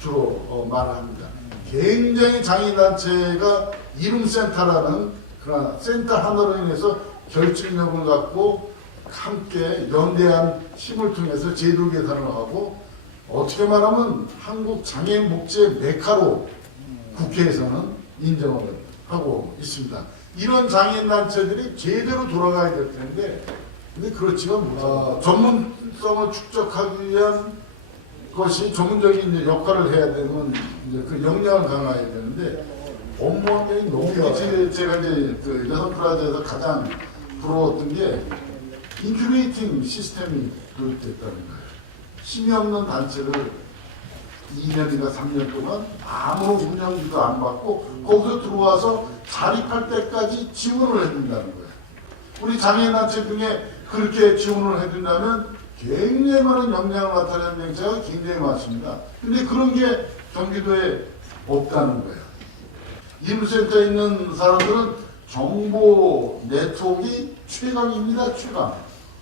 주로 말을 합니다. 굉장히 장애인단체가 이름센터라는 그런 센터 하나로 인해서 결집력을 갖고 함께 연대한 힘을 통해서 제도 개선을 하고 어떻게 말하면 한국 장애인 복지의 메카로 국회에서는 인정을 하고 있습니다. 이런 장애인 단체들이 제대로 돌아가야 될 텐데 근데 그렇지가 못합니다. 전문성을 축적하기 위한 것이 전문적인 역할을 해야 되는 이제 그 역량을 강화해야 되는데 업무 환경이 너무 제가 이제 그 여성 프라자에서 가장 부러웠던 게 인큐베이팅 시스템이 도입됐다는 거예요. 힘이 없는 단체를 2년인가 3년 동안 아무 운영비도 안 받고 거기서 들어와서 자립할 때까지 지원을 해준다는 거예요. 우리 장애인단체 중에 그렇게 지원을 해준다면 굉장히 많은 역량을 나타내는 단체가 굉장히 많습니다. 근데 그런 게 경기도에 없다는 거예요. 이름센터에 있는 사람들은 정보 네트워크가 최강입니다. 최강.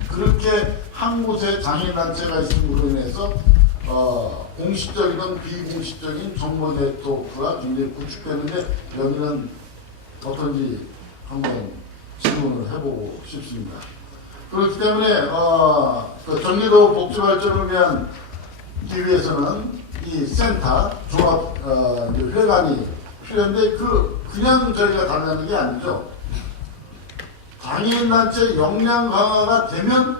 그렇게 한 곳에 장애인단체가 있음으로 인해서 공식적이든 비공식적인 정보 네트워크가 굉장히 구축되는데 여기는 어떤지 한번 질문을 해보고 싶습니다. 그렇기 때문에 그 전기도 복지 발전을 위한 기회에서는 이 센터 종합 회관이 필요한데 그냥 저희가 달라는 게 아니죠. 장애인단체 역량 강화가 되면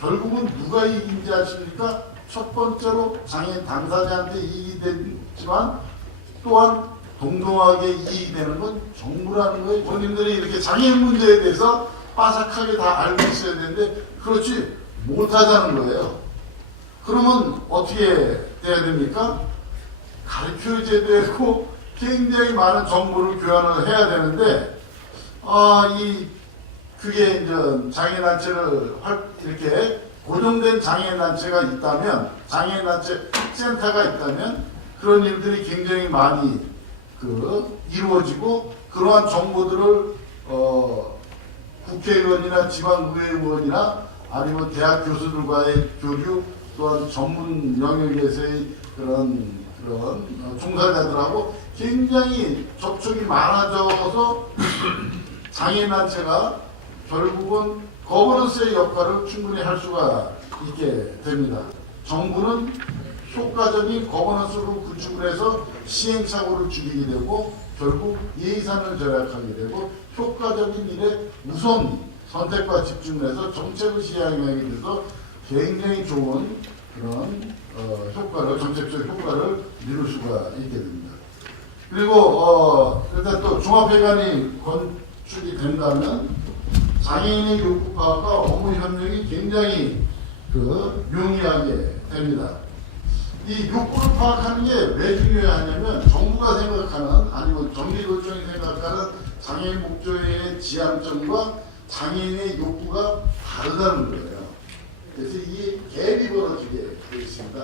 결국은 누가 이긴지 아십니까? 첫 번째로 장애인 당사자한테 이익이 되지만 또한 동등하게 이익이 되는 건 정부라는 거예요. 본인들이 이렇게 장애인 문제에 대해서 빠삭하게 다 알고 있어야 되는데 그렇지 못하자는 거예요. 그러면 어떻게 돼야 됩니까? 가르쳐줘야 되고 굉장히 많은 정보를 교환을 해야 되는데 그게 이제 장애인단체를 이렇게 고정된 장애인단체가 있다면 장애인단체 센터가 있다면 그런 일들이 굉장히 많이 이루어지고 그러한 정보들을 국회의원이나 지방의회의원이나 아니면 대학 교수들과의 교류 또한 전문 영역에서의 그런 종사자들하고 굉장히 접촉이 많아져서 장애인단체가 결국은 거버넌스의 역할을 충분히 할 수가 있게 됩니다. 정부는 효과적인 거버넌스를 구축을 해서 시행착오를 줄이게 되고 결국 예산을 절약하게 되고 효과적인 일에 우선 선택과 집중을 해서 정책을 시행하게 돼서 굉장히 좋은 그런 정책적 효과를 이룰 수가 있게 됩니다. 그리고 일단 또 종합회관이 건축이 된다면 장애인의 욕구 파악과 업무 협력이 굉장히 용이하게 됩니다. 이 욕구를 파악하는 게 왜 중요하냐면 정부가 생각하는 아니면 정기도청이 생각하는 장애인 목조의 지향점과 장애인의 욕구가 다르다는 거예요. 그래서 이게 갭이 벌어지게 되어 있습니다.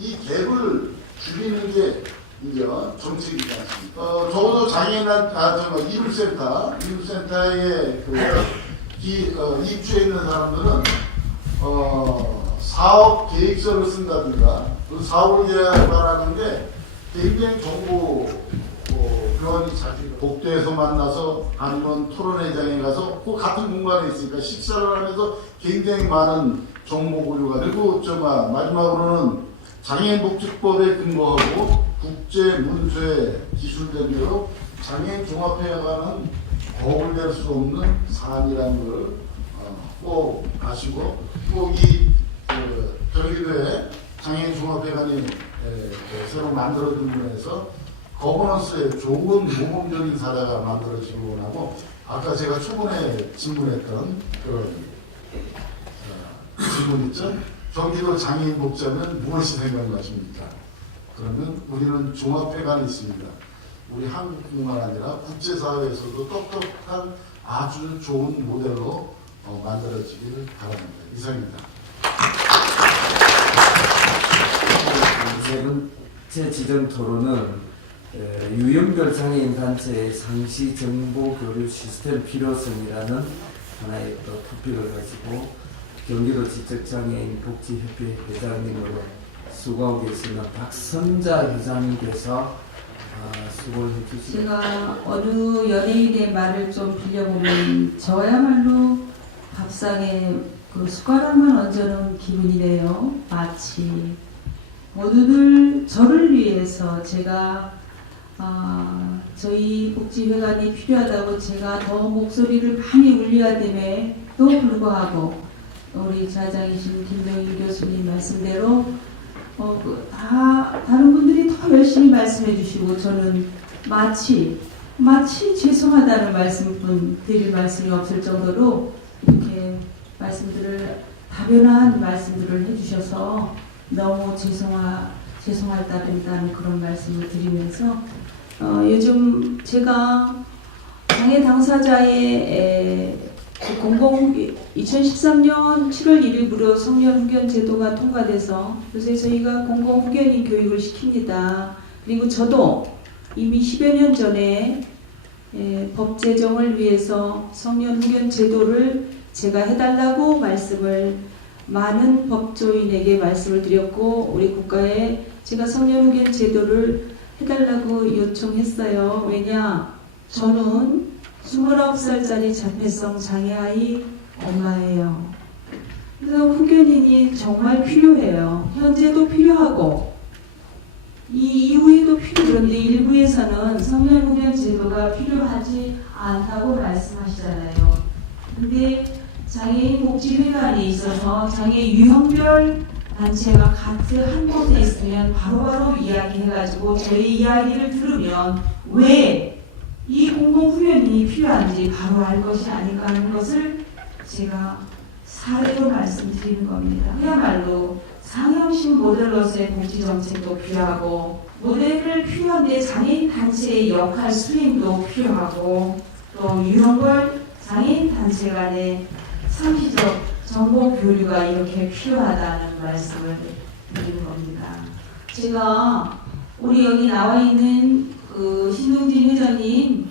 이 갭을 줄이는 게 이제 정책이지 않습니까? 적어도 이웃센터에 입주해 있는 사람들은 사업 계획서를 쓴다든가 그 사업을 계획하는데 굉장히 정보 교환이 자주 복도에서 만나서 아니면 토론회장에 가서 그 같은 공간에 있으니까 식사를 하면서 굉장히 많은 정보 공유가 되고 마지막으로는 장애인복지법에 근거하고 국제 문서에 기술된 대로 장애인 종합회관은 거울될 수 없는 사안이라는 걸 꼭 아시고 꼭 이 경기도에 장애인 종합회관이 새로 만들어진 면에서 거버넌스에 좋은 모범적인 사례가 만들어지고 나고 아까 제가 초반에 질문했던 그런 질문 있죠? 경기도 장애인 복지하면 무엇이 생각나십니까? 그러면 우리는 종합회관이 있습니다. 우리 한국뿐만 아니라 국제사회에서도 똑똑한 아주 좋은 모델로 만들어지기를 바랍니다. 이상입니다. 세 번째 지정 토론은 유형별 장애인 단체의 상시 정보 교류 시스템 필요성이라는 하나의 또 토픽을 가지고 경기도 지적장애인 복지협회 회장님으로 수고하고 계시는 박선자 회장님께서 수고를 해주시고 제가 어느 연예인의 말을 좀 빌려보면 저야말로 밥상에 숟가락만 얹어놓은 기분이네요. 마치 모두들 저를 위해서 제가 저희 복지회관이 필요하다고 제가 더 목소리를 많이 울려야 됨에도 불구하고 우리 좌장이신 김병희 교수님 말씀대로 다른 분들이 더 열심히 말씀해 주시고 저는 마치 죄송하다는 말씀뿐 드릴 말씀이 없을 정도로 이렇게 다변한 말씀들을 해주셔서 너무 죄송할 따름이다는 그런 말씀을 드리면서 요즘 제가 장애 당사자의 2013년 7월 1일 무료 성년 후견 제도가 통과돼서 요새 저희가 공공 후견인 교육을 시킵니다. 그리고 저도 이미 10여 년 전에 법 제정을 위해서 성년 후견 제도를 제가 해달라고 많은 법조인에게 말씀을 드렸고 우리 국가에 제가 성년 후견 제도를 해달라고 요청했어요. 왜냐? 저는 29살짜리 자폐성 장애아이 엄마예요. 그래서 후견인이 정말 필요해요. 현재도 필요하고 이 이후에도 그런데 일부에서는 성년 후견 제도가 필요하지 않다고 말씀하시잖아요. 근데 장애인 복지회관이 있어서 장애 유형별 단체가 같은 한 곳에 있으면 바로바로 이야기해가지고 저희 이야기를 들으면 왜 이 공공후견이 필요한지 바로 알 것이 아닐까 하는 것을 제가 사례로 말씀드리는 겁니다. 그야말로 상형식 모델로서의 복지정책도 필요하고 모델을 필요한데 장애인 단체의 역할 수행도 필요하고 또 유형별 장애인 단체 간의 상시적 정보 교류가 이렇게 필요하다는 말씀을 드리는 겁니다. 제가 우리 여기 나와 있는 그 신동진 회장님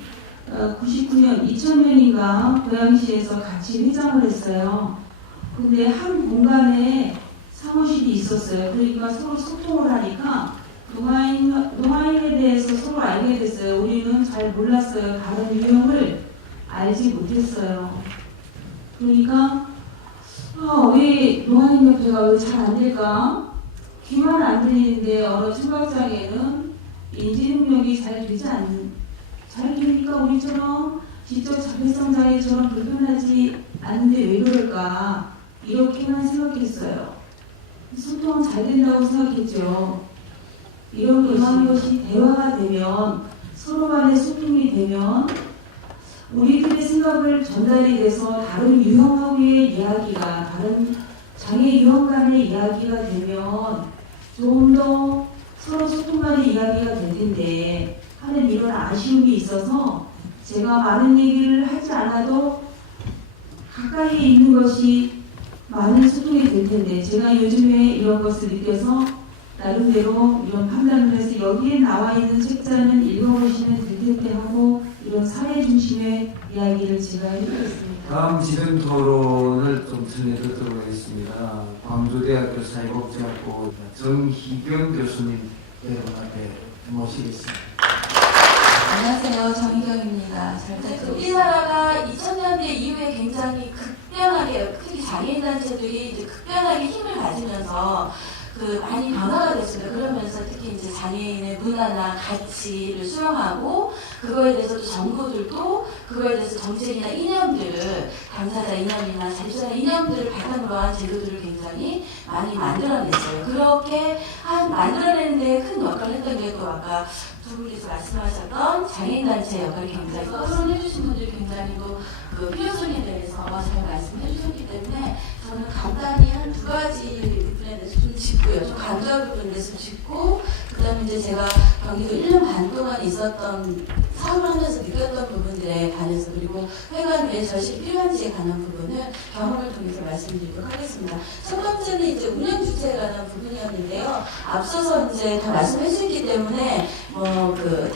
99년, 2000년인가 고양시에서 같이 회장을 했어요. 근데 한 공간에 사무실이 있었어요. 그러니까 서로 소통을 하니까 농아인에 대해서 서로 알게 됐어요. 우리는 잘 몰랐어요. 다른 유형을 알지 못했어요. 그러니까 왜 농아인협회가 왜 잘 안 될까? 귀만 안 들리는데 어느 청각장애는 인지 능력이 잘 되니까 우리처럼 지적 자폐성 장애처럼 불편하지 않은데 왜 그럴까? 이렇게만 생각했어요. 소통은 잘 된다고 생각했죠. 이런 것이 대화가 되면 서로 간의 소통이 되면 우리들의 생각을 전달이 돼서 다른 유형하고의 이야기가 다른 장애 유형 간의 이야기가 되면 좀 더 서로 소통 간의 이야기가 될 텐데 하는 이런 아쉬움이 있어서 제가 많은 얘기를 하지 않아도 가까이에 있는 것이 많은 소통이 될 텐데 제가 요즘에 이런 것을 느껴서 나름대로 이런 판단을 해서 여기에 나와 있는 책자는 읽어보시면 될 텐데 하고 이런 사회 중심의 이야기를 제가 해드렸습니다. 다음 진행 토론을 좀 전해드리도록 하겠습니다. 광주대학교 사회복지학부 정희경 교수님 여러분한테 모시겠습니다. 안녕하세요. 정희경입니다. 잘 부탁드립니다. 우리나라가 2000년대 이후에 굉장히 급변하게, 특히 장애인단체들이 이제 급변하게 힘을 가지면서 많이 변화가 됐습니다. 그러면서 특히 이제 장애인의 문화나 가치를 수용하고 그거에 대해서 또 정부들도 그거에 대해서 정책이나 이념들을 당사자 이념이나 자유주의 이념들을 바탕으로 한 제도들을 굉장히 많이 만들어냈어요. 그렇게 만들어내는 데 큰 역할을 했던 게 또 아까 두 분께서 말씀하셨던 장애인단체 역할을 굉장히 토론해 주신 분들이 굉장히 또 그 필요성에 대해서 잘 말씀해 주셨기 때문에 저는 간단히 한 두 가지 부분에 대해서 좀 짚고요. 좀 강조할 부분에 대해서 짚고 그 다음에 이제 제가 경기도 1년 반 동안 있었던 사업을 하면서 느꼈던 부분들에 관해서 그리고 회관 외에 절실히 필요한지에 관한 부분을 경험을 통해서 말씀드리도록 하겠습니다. 첫 번째는 이제 운영 주체에 관한 부분이었는데요. 앞서서 이제 다 말씀해 주셨기 때문에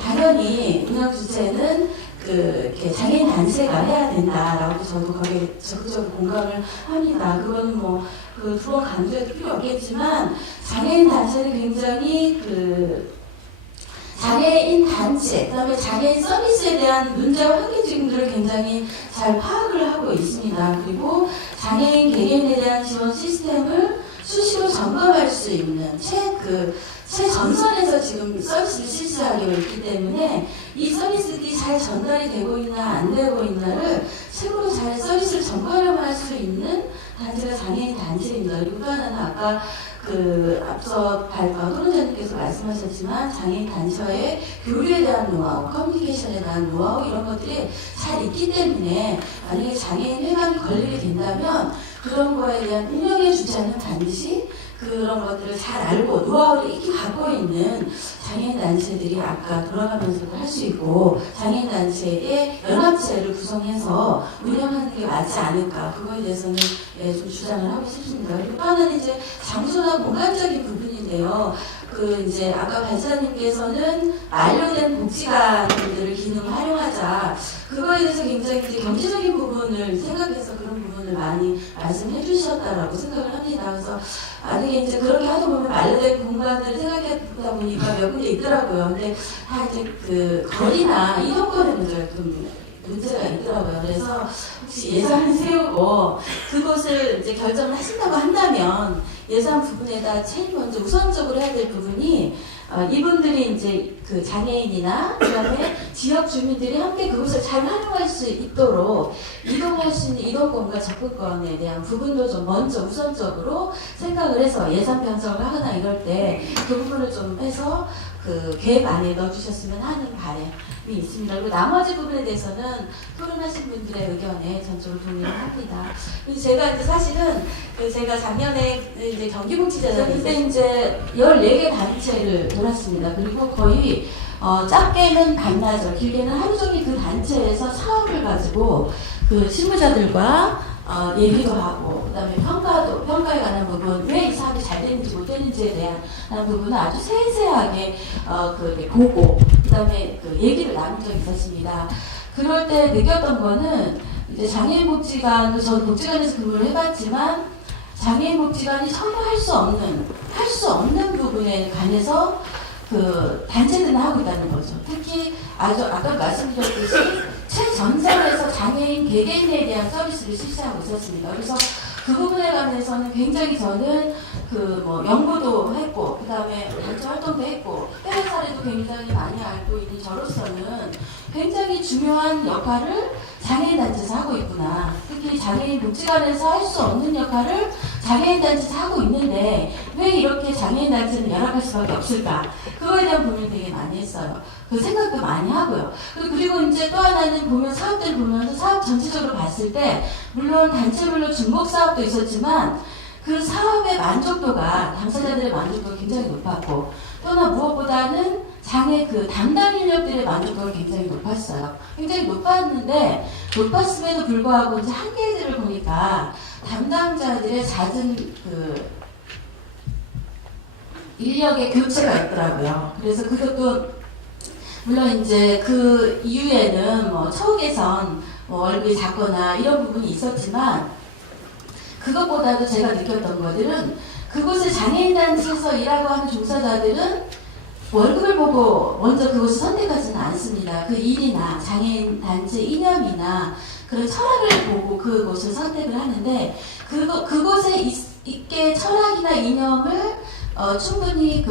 당연히 운영 주체는 이렇게 장애인 단체가 해야 된다라고 저도 거기에 적극적으로 공감을 합니다. 그건 두 번 강조해도 필요 없겠지만 장애인 단체는 굉장히 장애인 단체, 그다음에 장애인 서비스에 대한 문제와 한계 지금들을 굉장히 잘 파악을 하고 있습니다. 그리고 장애인 개개인에 대한 지원 시스템을 수시로 점검할 수 있는 최전선에서 지금 서비스를 실시하고 있기 때문에 이 서비스들이 잘 전달이 되고 있나 안 되고 있나를 최고로 잘 서비스를 점검할 수 있는 단체가 장애인 단체입니다. 그리고 또 하나는 아까 앞서 토론자님께서 말씀하셨지만 장애인 단체와의 교류에 대한 노하우, 커뮤니케이션에 대한 노하우 이런 것들이 잘 있기 때문에 만약에 장애인 회관이 걸리게 된다면 그런 거에 대한 운영의 주체는 반드시 그런 것들을 잘 알고 노하우를 익히 갖고 있는 장애인 단체들이 아까 돌아가면서도 할 수 있고 장애인 단체의 연합체를 구성해서 운영하는 게 맞지 않을까 그거에 대해서는 좀 주장을 하고 싶습니다. 그리고 또 하나는 이제 장소나 공간적인 부분인데요. 이제 아까 발사님께서는 만료된 복지관들을 기능을 활용하자 그거에 대해서 굉장히 이제 경제적인 부분을 생각해서 그런 부분을 많이 말씀해 주셨다라고 생각을 합니다. 그래서 만약에 이제 그렇게 하다 보면 만료된 공간들을 생각해보다 보니까 몇 군데 있더라고요. 근데 다 이제 거리나 이동거리 문제가 있더라고요. 그래서 혹시 예산을 세우고 그곳을 이제 결정을 하신다고 한다면 예산 부분에다 제일 먼저 우선적으로 해야 될 부분이 이분들이 이제 장애인이나 그다음에 지역 주민들이 함께 그곳을 잘 활용할 수 있도록 이동할 수 있는 이동권과 접근권에 대한 부분도 좀 먼저 우선적으로 생각을 해서 예산 편성을 하거나 이럴 때 그 부분을 좀 해서 계획 안에 넣어주셨으면 하는 바람이 있습니다. 그리고 나머지 부분에 대해서는 토론하신 분들의 의견에 전적으로 동의를 합니다. 제가 이제 사실은 제가 작년에 이제 경기복지재단 그때 이제 14개 단체를 돌았습니다. 그리고 거의 작게는 반나절, 길게는 하루 종일 그 단체에서 사업을 가지고 실무자들과 얘기도 하고, 그다음에 평가에 관한 부분, 왜 이 사업이 잘 되는지 못 되는지에 대한 부분을 아주 세세하게 보고, 그다음에 얘기를 나눈 적이 있었습니다. 그럴 때 느꼈던 거는 이제 장애인복지관도 저는 복지관에서 근무를 해봤지만 장애인복지관이 전혀 할 수 없는 부분에 관해서 단체들은 하고 있다는 거죠. 특히 아까 말씀드렸듯이 최전선에서 장애인 개개인에 대한 서비스를 실시하고 있었습니다. 그래서 그 부분에 관해서는 굉장히 저는 연구도 했고, 그 다음에 단체 활동도 했고, 해외 사례도 굉장히 많이 알고 있는 저로서는 굉장히 중요한 역할을 장애인 단체에서 하고 있구나. 특히 장애인 복지관에서 할 수 없는 역할을 장애인 단체에서 하고 있는데 왜 이렇게 장애인 단체는 열악할 수밖에 없을까? 그거에 대한 고민을 되게 많이 했어요. 그 생각도 많이 하고요. 그리고 이제 또 하나는 사업들을 보면서 사업 전체적으로 봤을 때 물론 단체별로 중복 사업도 있었지만 그 사업의 만족도가 당사자들의 만족도가 굉장히 높았고 또나 무엇보다는 장애 담당 인력들의 만족도가 굉장히 높았어요. 굉장히 높았음에도 불구하고 이제 한계들을 보니까 담당자들의 잦은 인력의 교체가 있더라고요. 그래서 그것도 물론 이제 그 이후에는 처우 개선, 월급이 작거나 이런 부분이 있었지만 그것보다도 제가 느꼈던 것들은 그곳의 장애인 단체에서 일하고 하는 종사자들은 월급을 보고 먼저 그것을 선택하지는 않습니다. 그 일이나 장애인 단체 이념이나 그런 철학을 보고 그곳을 선택을 하는데 그곳에 있게 철학이나 이념을 충분히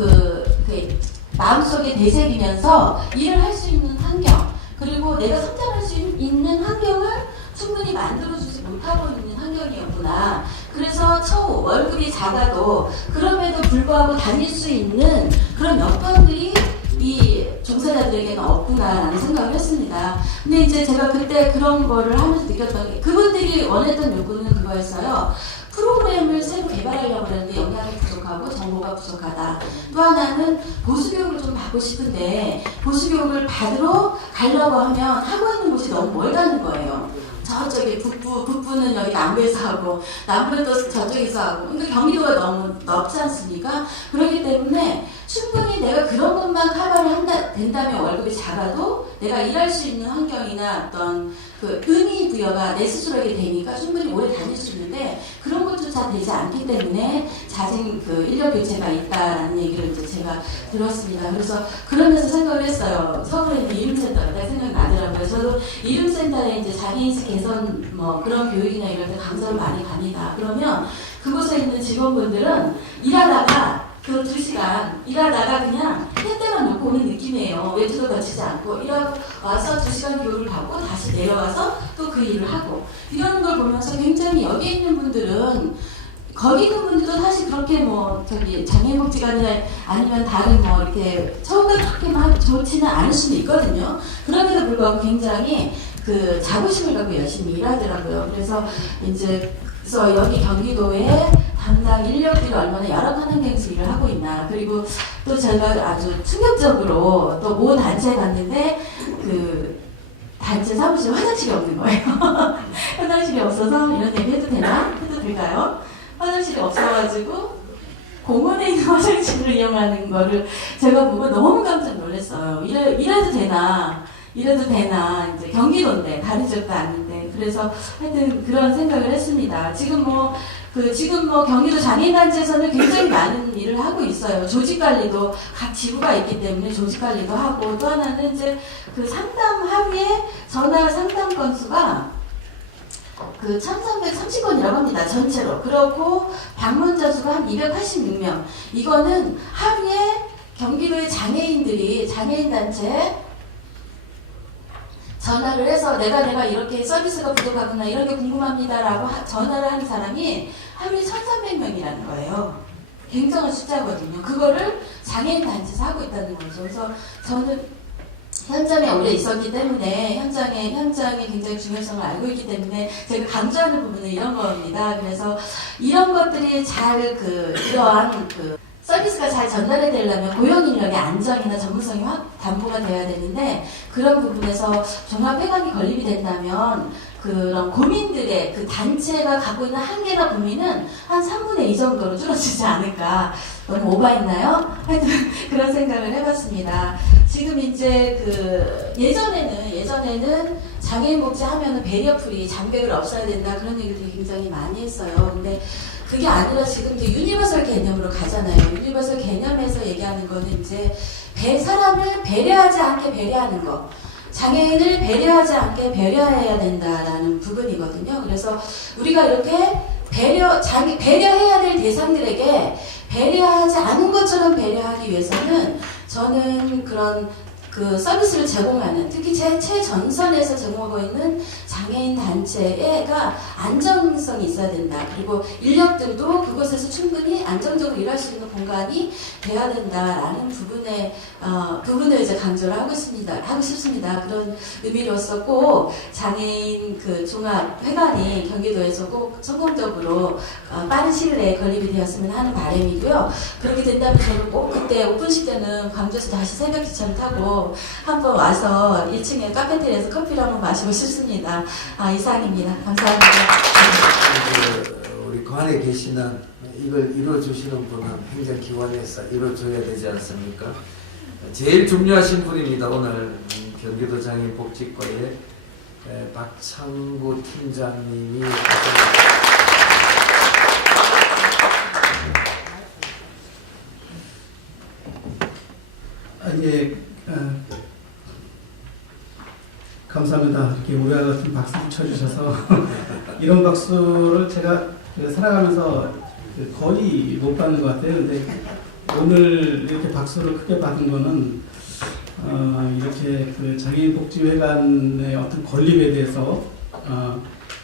마음속에 되새기면서 일을 할 수 있는 환경 그리고 내가 성장할 수 있는 환경을 충분히 만들어주지 못하고 있는 환경이었구나. 그래서 처우 월급이 작아도 그럼에도 불구하고 다닐 수 있는 그런 여건들이 이 종사자들에게는 없구나라는 생각을 했습니다. 근데 이제 제가 그때 그런 거를 하면서 느꼈던 게 그분들이 원했던 요구는 그거였어요. 프로그램을 새로 개발하려고 하는데 역량이 부족하고 정보가 부족하다. 또 하나는 보수교육을 좀 받고 싶은데 보수교육을 받으러 가려고 하면 하고 있는 곳이 너무 멀다는 거예요. 저쪽에 북부는 여기 남부에서 하고 남부는 또 저쪽에서 하고 그러니까 경기도가 너무 넓지 않습니까? 그렇기 때문에 충분히 내가 그런 것만 커버를 된다면 월급이 작아도 내가 일할 수 있는 환경이나 어떤 의미 부여가 내 스스로에게 되니까 충분히 오래 다닐 수 있는데 그런 것조차 되지 않기 때문에 잦은 인력 교체가 있다라는 얘기를 이제 제가 들었습니다. 그래서 그러면서 생각을 했어요. 서울에 있는 이름센터가 딱 생각나더라고요. 저도 이름센터에 이제 장애인식 개선 그런 교육이나 이런 데 강사를 많이 갑니다. 그러면 그곳에 있는 직원분들은 일하다가 2시간 일하다가 그냥 햇대만 놓고 오는 느낌이에요. 외투도 거치지 않고 일하고 와서 2시간 교육을 받고 다시 내려와서 또 그 일을 하고 이러는 걸 보면서 굉장히 여기 있는 분들은 거기 있는 분들도 사실 그렇게 장애인복지관이나 아니면 다른 이렇게 처우가 그렇게 좋지는 않을 수도 있거든요. 그럼에도 불구하고 굉장히 자부심을 갖고 열심히 일하더라고요. 그래서 여기 경기도에 담당 인력들이 얼마나 열악한 환경에서 일을 하고 있나. 그리고 또 제가 아주 충격적으로 또 모 단체에 갔는데 단체 사무실에 화장실이 없는 거예요. 화장실이 없어서 이런 얘기 해도 될까요? 화장실이 없어가지고 공원에 있는 화장실을 이용하는 거를 제가 보고 너무 깜짝 놀랐어요. 이래도 되나 이제 경기도인데 다른 지역도 아닌데 그래서 하여튼 그런 생각을 했습니다. 지금 경기도 장애인단체에서는 굉장히 많은 일을 하고 있어요. 조직관리도 각 지부가 있기 때문에 조직관리도 하고 또 하나는 이제 상담 하루에 전화 상담 건수가 1330건이라고 합니다. 전체로. 그렇고 방문자 수가 한 286명. 이거는 하루에 경기도의 장애인단체에 전화를 해서 내가 이렇게 서비스가 부족하구나 이런 게 궁금합니다라고 전화를 하는 사람이 하루에 1300명이라는 거예요. 굉장한 숫자거든요. 그거를 장애인 단체에서 하고 있다는 거죠. 그래서 저는 현장에 오래 있었기 때문에 현장의 굉장히 중요성을 알고 있기 때문에 제가 강조하는 부분은 이런 겁니다. 그래서 이런 것들이 이러한 서비스가 잘 전달이 되려면 고용인력의 안정이나 전문성이 담보가 되어야 되는데 그런 부분에서 종합회감이 건립이 된다면 그런 고민들의 그 단체가 갖고 있는 한계나 고민은 한 3분의 2 정도로 줄어들지 않을까. 너무 오버했나요? 하여튼 그런 생각을 해봤습니다. 지금 이제 그 예전에는 장애인 복지 하면은 베리어프리 장벽을 없애야 된다 그런 얘기들이 굉장히 많이 했어요. 근데 그게 아니라 지금 이제 유니버설 개념으로 가잖아요. 유니버설 개념에서 얘기하는 거는 이제 사람을 배려하지 않게 배려하는 거. 장애인을 배려하지 않게 배려해야 된다라는 부분이거든요. 그래서 우리가 이렇게 배려해야 될 대상들에게 배려하지 않은 것처럼 배려하기 위해서는 저는 그런 그 서비스를 제공하는, 특히 최전선에서 제공하고 있는 장애인 단체가 안정성이 있어야 된다. 그리고 인력들도 그곳에서 충분히 안정적으로 일할 수 있는 공간이 돼야 된다라는 부분을 이제 강조를 하고 싶습니다. 그런 의미로서 꼭 장애인 그 종합회관이 경기도에서 꼭 성공적으로 빠른 시일 내에 건립이 되었으면 하는 바람이고요. 그렇게 된다면 저는 꼭 그때 오픈식 때는 광주에서 다시 새벽 기차를 타고 한번 와서 1층에 카페테리아에서 커피를 한번 마시고 싶습니다. 이상입니다. 감사합니다. 우리 그 안에 계시는 이걸 이루어주시는 분은 행정기관에서 이루어줘야 되지 않습니까? 제일 중요하신 분입니다. 오늘 경기도 장애인복지과의 박창구 팀장님이 감사합니다. 이렇게 우리와 같은 박수를 쳐주셔서 이런 박수를 제가 살아가면서 거의 못 받는 것 같아요. 근데 오늘 이렇게 박수를 크게 받은 거는 이렇게 그 장애인복지회관의 어떤 건립에 대해서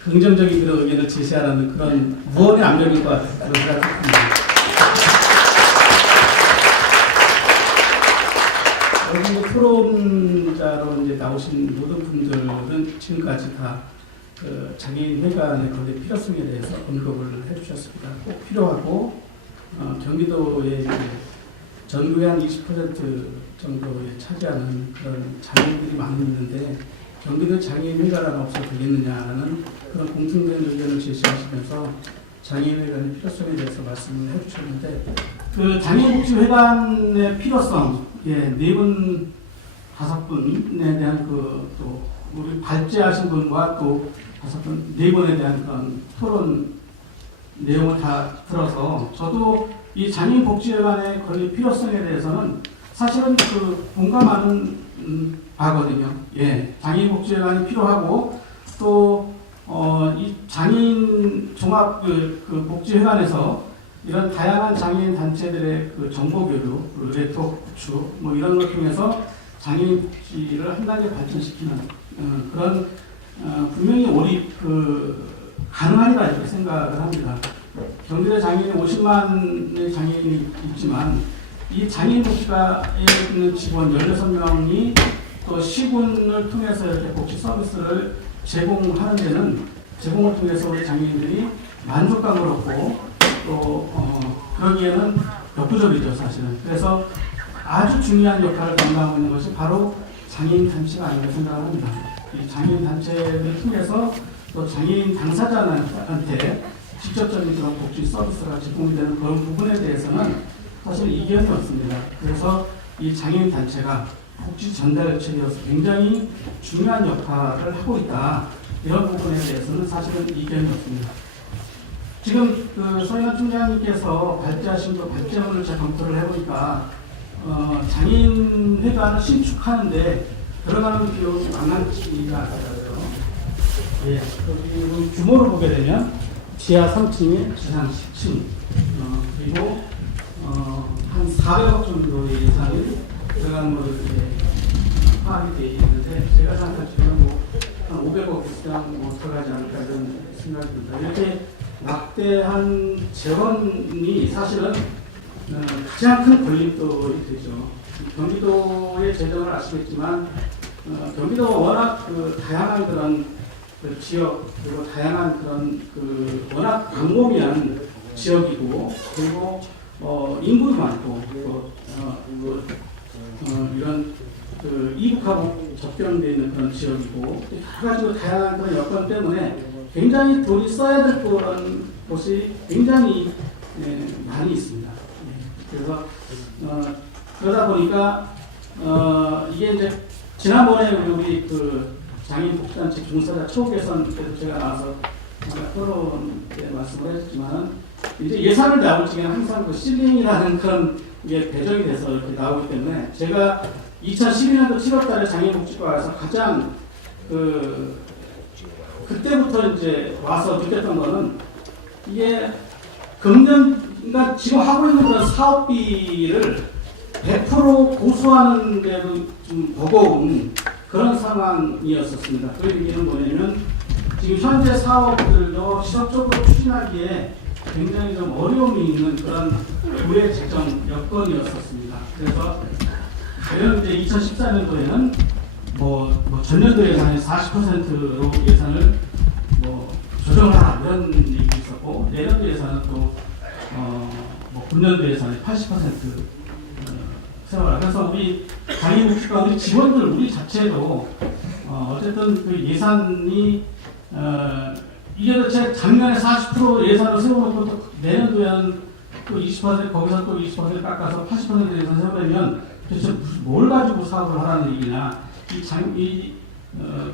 긍정적인 그런 의견을 제시하라는 그런 무언의 압력인 것 같아요. 그런 생각입니다. 여기 토론자로 이제 나오신 모든 분들은 지금까지 다 그 장애인 회관의 건립 필요성에 대해서 언급을 해주셨습니다. 꼭 필요하고 경기도의 전국의 한 20% 정도에 차지하는 그런 장애인들이 많이 있는데 경기도 장애인 회관은 없어도 되겠느냐라는 그런 공통된 의견을 제시하시면서 장애인 회관의 필요성에 대해서 말씀을 해주셨는데 그 장애인복지회관의 필요성 네 분, 5분에 대한 또 우리 발제하신 분과 또 5분, 4분에 대한 그런 토론 내용을 다 들어서 저도 이 장애인복지회관의 건립 필요성에 대해서는 사실은 그 공감하는 바거든요. 장애인복지회관이 필요하고 또 이 장애인 종합 그 복지회관에서 이런 다양한 장애인 단체들의 그 정보 교류, 네트워크 구축 뭐 이런 걸 통해서 장애인 복지를 한 단계 발전시키는 그런 분명히 가능하리라 이렇게 생각을 합니다. 경기도 장애인 50만의 장애인이 있지만 이 장애인 복지과에 있는 직원 16명이 또 시군을 통해서 이렇게 복지 서비스를 제공하는 데는 제공을 통해서 우리 장애인들이 만족감을 얻고 또 그러기에는 역부족이죠 사실은. 그래서 아주 중요한 역할을 감당하고 있는 것이 바로 장애인 단체가 아닌가 생각합니다. 이 장애인 단체를 통해서 또 장애인 당사자한테 직접적인 그런 복지 서비스가 제공되는 그런 부분에 대해서는 사실 이견이 없습니다. 그래서 이 장애인 단체가 복지 전달체로서 굉장히 중요한 역할을 하고 있다. 이런 부분에 대해서는 사실은 이견이 없습니다. 지금 서인환 팀장님께서 발제하신 그 발제문을 제가 검토를 해보니까 장애인 회관을 신축하는데 들어가는 비용이 만만치가 않더라고요. 여기 규모를 보게 되면 지하 3층에 지상 10층 그리고 한 400억 정도의 예산이 들어가는 걸로 이렇게 파악이 되어 있는데 제가 생각하기로는 한 500억 이상 들어가지 않을까 이런 생각이 듭니다. 이렇게 막대한 재원이 사실은 가장 큰 걸림돌이 되죠. 경기도의 재정을 아시겠지만 경기도가 워낙 다양한 그런 지역 그리고 다양한 그런 워낙 광범위한 지역이고 그리고 인구도 많고 그리고 이런 이북하고 접견되어 있는 그런 지역이고 여러 가지 다양한 그런 여건 때문에 굉장히 돈이 써야 될 그런 곳이 굉장히 많이 있습니다. 그래서 그러다 보니까 이게 이제 지난번에 우리 그 장애인 복지단체 종사자 처우 개선 때도 제가 나와서 토론 때 말씀을 했지만 이제 예산을 나올 적에 항상 그 실링이라는 그런 게 배정이 돼서 이렇게 나오기 때문에 제가 2012년도 7월달에 장애인복지과에서 가장 그때부터 이제 와서 느꼈던 거는 이게 그러니까 지금 하고 있는 그런 사업비를 100% 고수하는데도 좀 버거운 그런 상황이었었습니다. 그 얘기는 뭐냐면 지금 현재 사업들도 지속적으로 추진하기에 굉장히 좀 어려움이 있는 그런 도의 재정 여건이었었습니다. 그래서 과연 이제 2014년도에는 뭐 전년도 예산의 40%로 예산을 조정하라 이런 얘기 있었고 내년도 예산은 또 금년도 예산의 80% 세워라. 그래서 우리 장애인복지과 우리 직원들 우리 자체도 어쨌든 그 예산이 이게 제 작년에 40% 예산을 세워놓고 또 내년도에는 또 20% 거기서 또 20% 깎아서 80% 예산 세우려면 도대체 뭘 가지고 사업을 하라는 얘기냐.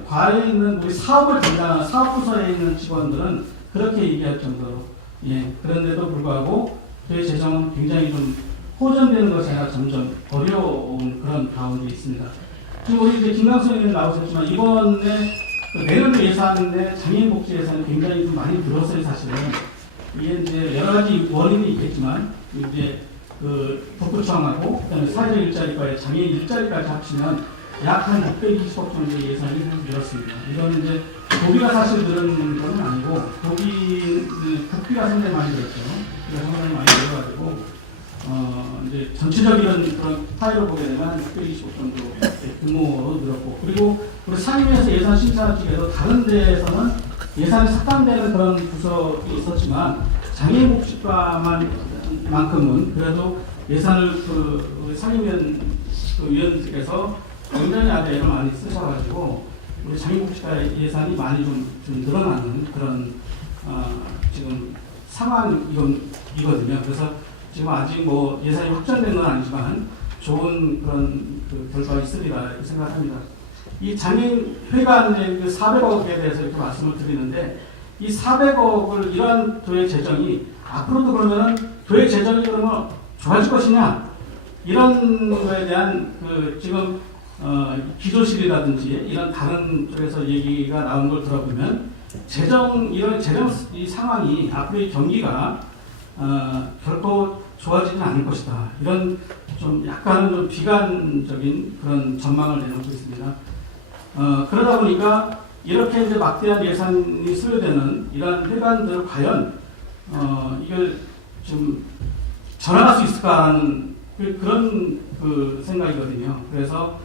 과에 있는 우리 사업을 담당하는 사업부서에 있는 직원들은 그렇게 얘기할 정도로 그런데도 불구하고 저희 재정은 굉장히 좀 호전되는 것이 아니라 점점 어려운 그런 가운데 있습니다. 지금 우리 이제 김강수 의원님 나오셨지만 이번에 내년도 예산인데 장애인복지 예산이 굉장히 좀 많이 늘었어요, 사실은. 이게 이제 여러 가지 원인이 있겠지만 이제 복구청하고 그다음에 사회적 일자리과의 장애인 일자리까지 합치면 약 한 620억 정도의 예산이 늘었습니다. 이건 이제 도비가 사실 늘은 건 아니고 국비가 상당히 많이 늘었죠. 상당히 많이 늘어가지고 이제 전체적인 그런 파이로 보게 되면 620억 정도 규모로 늘었고 그리고 우리 상임위에서 예산 심사 쪽에서 다른 데에서는 예산이 삭감되는 그런 부서도 있었지만 장애인복지과만큼은 그래도 예산을 우리 상임위원 위원께서 굉장히 아주 애를 많이 쓰셔가지고 우리 장애인복지과 예산이 많이 좀 늘어나는 그런 지금 상황이거든요. 그래서 지금 아직 예산이 확정된 건 아니지만 좋은 그런 결과가 있으리라 이렇게 생각합니다. 이 장애인 회관 400억에 대해서 이렇게 말씀을 드리는데 이 400억을 이러한 도의 재정이 앞으로도 그러면은 도의 재정이 그러면 좋아질 것이냐 이런 거에 대한 지금 기조실이라든지 이런 다른 쪽에서 얘기가 나온 걸 들어보면 이런 재정 이 상황이 앞으로 이 경기가 결코 좋아지진 않을 것이다. 이런 좀 약간은 좀 비관적인 그런 전망을 내놓고 있습니다. 그러다 보니까 이렇게 이제 막대한 예산이 소요되는 이러한 회관들을 과연 이걸 좀 전환할 수 있을까라는 그런 생각이거든요. 그래서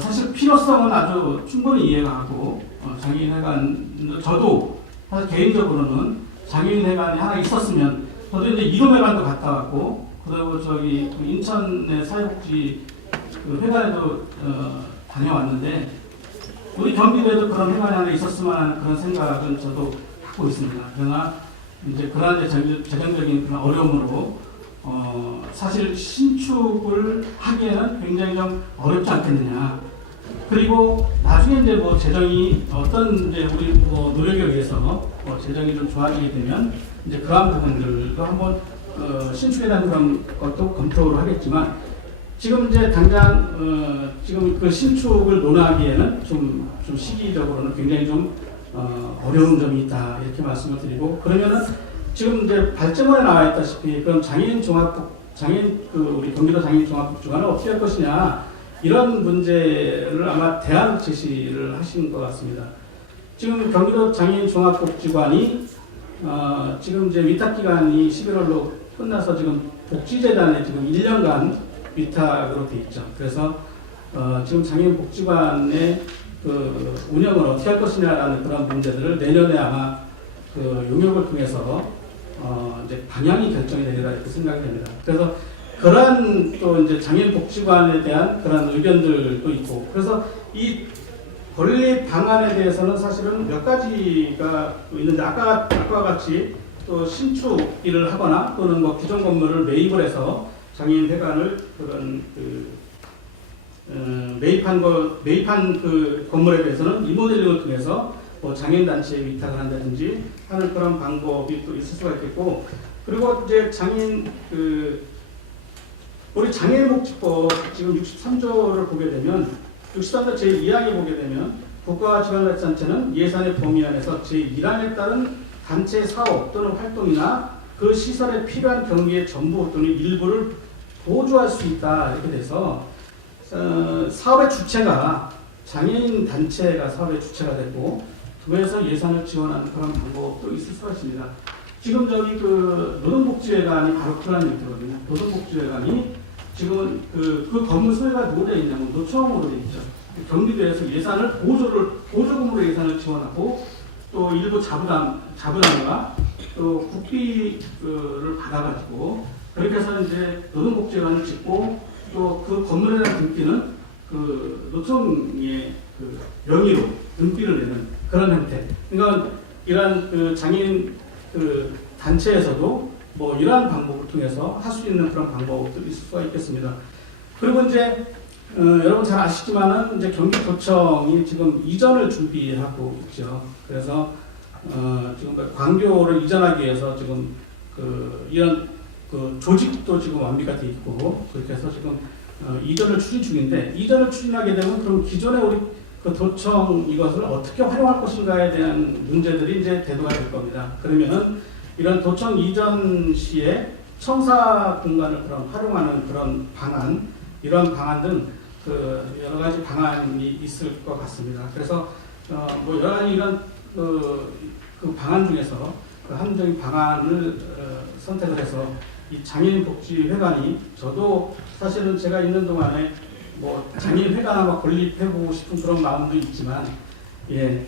사실 필요성은 아주 충분히 이해가 가고 장애인 회관 저도 사실 개인적으로는 장애인 회관이 하나 있었으면 저도 이제 이룸회관도 갔다 왔고 그리고 인천의 사회복지 회관에도 다녀왔는데 우리 경기도에도 그런 회관이 하나 있었으면 하는 그런 생각은 저도 갖고 있습니다. 그러나 이제 그러한 재정적인 그런 어려움으로 사실 신축을 하기에는 굉장히 좀 어렵지 않겠느냐. 그리고 나중에 이제 재정이 어떤 이제 우리 노력에 의해서 재정이 좀 좋아지게 되면 이제 그러한 부분들도 한번 신축에 대한 그런 것도 검토를 하겠지만 지금 이제 당장 지금 그 신축을 논하기에는 좀 시기적으로는 굉장히 좀 어려운 점이 있다 이렇게 말씀을 드리고 그러면은 지금 이제 발제문에 나와 있다시피 그럼 우리 경기도 장애인 종합복지관을 어떻게 할 것이냐 이런 문제를 아마 대안 제시를 하신 것 같습니다. 지금 경기도 장애인 종합복지관이 지금 이제 위탁 기간이 11월로 끝나서 지금 복지재단에 지금 1년간 위탁으로 돼 있죠. 그래서 지금 장애인 복지관의 운영을 어떻게 할 것이냐라는 그런 문제들을 내년에 아마 용역을 통해서 이제 방향이 결정이 되리라 이렇게 생각이 됩니다. 그래서 그런 또 이제 장애인 복지관에 대한 그런 의견들도 있고, 그래서 이 건립 방안에 대해서는 사실은 몇 가지가 있는데, 아까 같이 또 신축일을 하거나 또는 뭐 기존 건물을 매입을 해서 장애인 회관을 그런 매입한 그 건물에 대해서는 리모델링을 통해서 뭐 장애인 단체에 위탁을 한다든지 하는 그런 방법이 또 있을 수가 있겠고, 그리고 이제 우리 장애인복지법 지금 63조를 보게 되면 63조 제2항에 보게 되면 국가와 지방자치단체는 예산의 범위 안에서 제1항에 따른 단체 사업 또는 활동이나 그 시설에 필요한 경비의 전부 또는 일부를 보조할 수 있다, 이렇게 돼서 사업의 주체가 장애인 단체가 사업의 주체가 되고 그래서 예산을 지원하는 그런 방법도 있을 수가 있습니다. 지금 그 노동복지회관이 바로 그런 얘기거든요. 노동복지회관이 지금 그 건물 소유가 누구 되어 있냐면 노총으로 되어 있죠. 경기도에서 예산을 보조금으로 예산을 지원하고 또 일부 자부담과 또 국비를 받아가지고 그렇게 해서 이제 노동복지회관을 짓고 또 그 건물에 대한 등기는 그 노총의 그 명의로 등기를 내는 그런 형태. 그러니까 이러한 그 장애인 그 단체에서도 뭐 이러한 방법을 통해서 할 수 있는 그런 방법들이 있을 수가 있겠습니다. 그리고 이제 여러분 잘 아시지만은 이제 경기도청이 지금 이전을 준비하고 있죠. 그래서 지금 광교를 이전하기 위해서 지금 이런 조직도 지금 완비가 돼 있고 그렇게 해서 지금 이전을 추진 중인데, 이전을 추진하게 되면 그럼 기존의 우리 그 도청 이것을 어떻게 활용할 것인가에 대한 문제들이 이제 대두가 될 겁니다. 그러면은 이런 도청 이전 시에 청사 공간을 그럼 활용하는 그런 방안, 이런 방안 등 여러 가지 방안이 있을 것 같습니다. 그래서 뭐 여러 가지 이런 그 방안 중에서 그 한정인 방안을 선택을 해서 이 장애인 복지 회관이, 저도 사실은 제가 있는 동안에 뭐 장애인 회관 아마 건립해보고 싶은 그런 마음도 있지만, 예,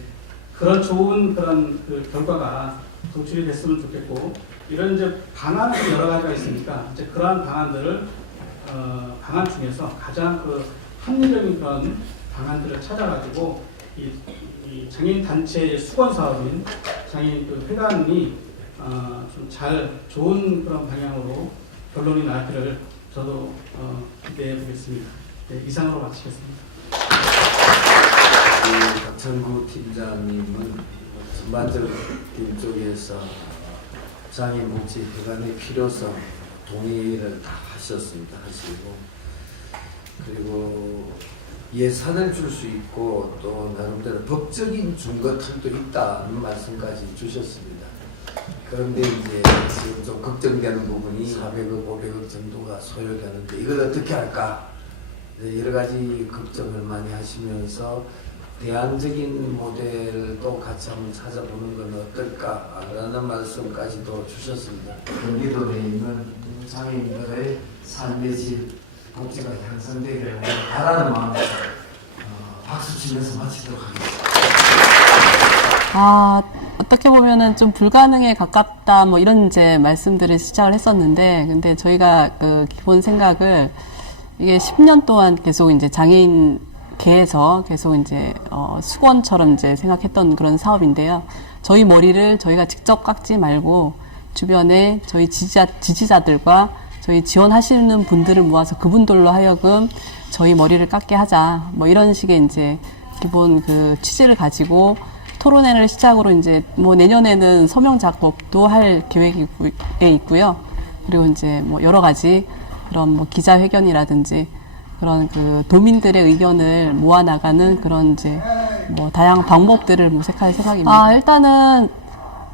그런 좋은 그런 그 결과가 도출이 됐으면 좋겠고, 이런 이제 방안이 여러 가지가 있으니까 이제 그러한 방안들을 방안 중에서 가장 그 합리적인 그런 방안들을 찾아가지고 이 장애인 단체의 수건 사업인 장애인 그 회관이 좀 좋은 그런 방향으로 결론이 나기를 저도 기대해 보겠습니다. 네, 이상으로 마치겠습니다. 박찬구 팀장님은 전반적인 쪽에서 장애인복지회관의 필요성 동의를 다 하셨습니다. 하시고, 그리고 예산을 줄 수 있고 또 나름대로 법적인 중거탑도 있다는 말씀까지 주셨습니다. 그런데 이제 지금 좀 걱정되는 부분이 400억, 500억 정도가 소요되는데 이걸 어떻게 할까? 여러 가지 걱정을 많이 하시면서 대안적인 모델도 같이 한번 찾아보는 건 어떨까라는 말씀까지도 주셨습니다. 경기도 내에 있는 장애인들의 삶의 질, 복지가 향상되기를 바라는 마음으로 박수 치면서 마치도록 하겠습니다. 어떻게 보면은 좀 불가능에 가깝다 뭐 이런 이제 말씀들을 시작을 했었는데, 근데 저희가 그 기본 생각을 이게 10년 동안 계속 이제 장애인계에서 계속 이제 수건처럼 이제 생각했던 그런 사업인데요. 저희 머리를 저희가 직접 깎지 말고 주변에 저희 지지자들과 저희 지원하시는 분들을 모아서 그분들로 하여금 저희 머리를 깎게 하자. 뭐 이런 식의 이제 기본 그 취지를 가지고 토론회를 시작으로 이제 뭐 내년에는 서명 작업도 할 계획에 있고요. 그리고 이제 뭐 여러 가지 그런 뭐 기자회견이라든지 그런 그 도민들의 의견을 모아나가는 그런 이제 뭐 다양한 방법들을 모색할 생각입니다. 일단은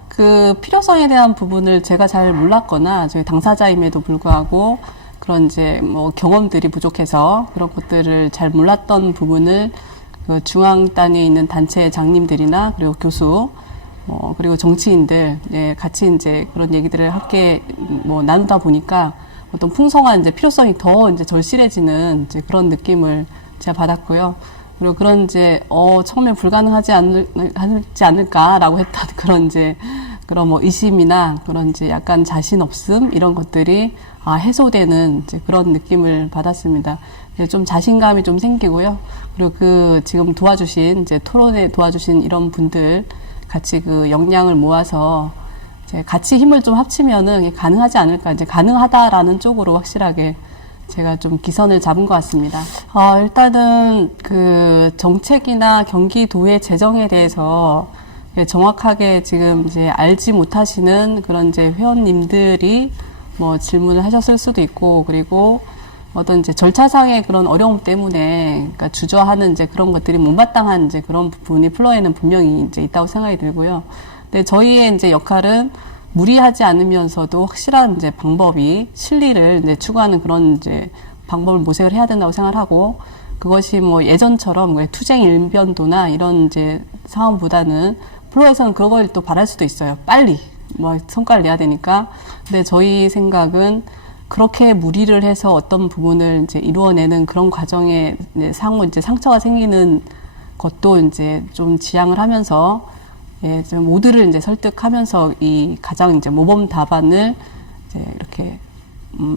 그 필요성에 대한 부분을 제가 잘 몰랐거나 저희 당사자임에도 불구하고 그런 이제 뭐 경험들이 부족해서 그런 것들을 잘 몰랐던 부분을 그 중앙 단위에 있는 단체 장님들이나 그리고 교수 그리고 정치인들 같이 이제 그런 얘기들을 함께 뭐 나누다 보니까 어떤 풍성한 이제 필요성이 더 이제 절실해지는 이제 그런 느낌을 제가 받았고요. 그리고 그런 이제 처음에 불가능하지 않을까라고 했던 그런 이제 그런 뭐 의심이나 그런 이제 약간 자신 없음 이런 것들이 해소되는 이제 그런 느낌을 받았습니다. 좀 자신감이 좀 생기고요. 그리고 그 지금 도와주신 이제 토론에 도와주신 이런 분들 같이 그 역량을 모아서 이제 같이 힘을 좀 합치면은 가능하지 않을까, 이제 가능하다라는 쪽으로 확실하게 제가 좀 기선을 잡은 것 같습니다. 일단은 그 정책이나 경기도의 재정에 대해서 정확하게 지금 이제 알지 못하시는 그런 이제 회원님들이 뭐 질문을 하셨을 수도 있고, 그리고 어떤 이제 절차상의 그런 어려움 때문에 그러니까 주저하는 이제 그런 것들이 못마땅한 이제 그런 부분이 플로에는 분명히 이제 있다고 생각이 들고요. 근데 저희의 이제 역할은 무리하지 않으면서도 확실한 이제 방법이 실리를 이제 추구하는 그런 이제 방법을 모색을 해야 된다고 생각하고, 그것이 뭐 예전처럼 투쟁 일변도나 이런 이제 상황보다는 플로에서는 그걸 또 바랄 수도 있어요. 빨리 뭐 성과를 내야 되니까. 근데 저희 생각은 그렇게 무리를 해서 어떤 부분을 이제 이루어내는 그런 과정에 이제 이제 상처가 생기는 것도 이제 좀 지양을 하면서, 좀 모두를 이제 설득하면서 이 가장 이제 모범 답안을 이제 이렇게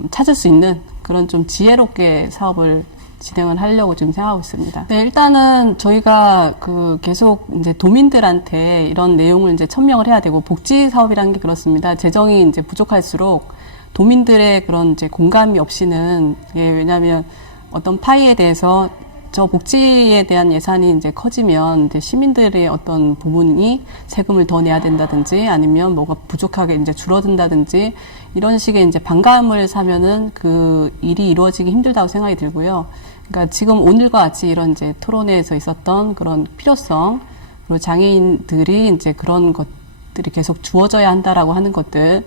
찾을 수 있는 그런 좀 지혜롭게 사업을 진행을 하려고 지금 생각하고 있습니다. 네, 일단은 저희가 그 계속 이제 도민들한테 이런 내용을 이제 천명을 해야 되고, 복지 사업이라는 게 그렇습니다. 재정이 이제 부족할수록 도민들의 그런 이제 공감이 없이는, 왜냐하면 어떤 파이에 대해서 저 복지에 대한 예산이 이제 커지면 이제 시민들의 어떤 부분이 세금을 더 내야 된다든지 아니면 뭐가 부족하게 이제 줄어든다든지 이런 식의 이제 반감을 사면은 그 일이 이루어지기 힘들다고 생각이 들고요. 그러니까 지금 오늘과 같이 이런 이제 토론회에서 있었던 그런 필요성, 그리고 장애인들이 이제 그런 것들이 계속 주어져야 한다라고 하는 것들에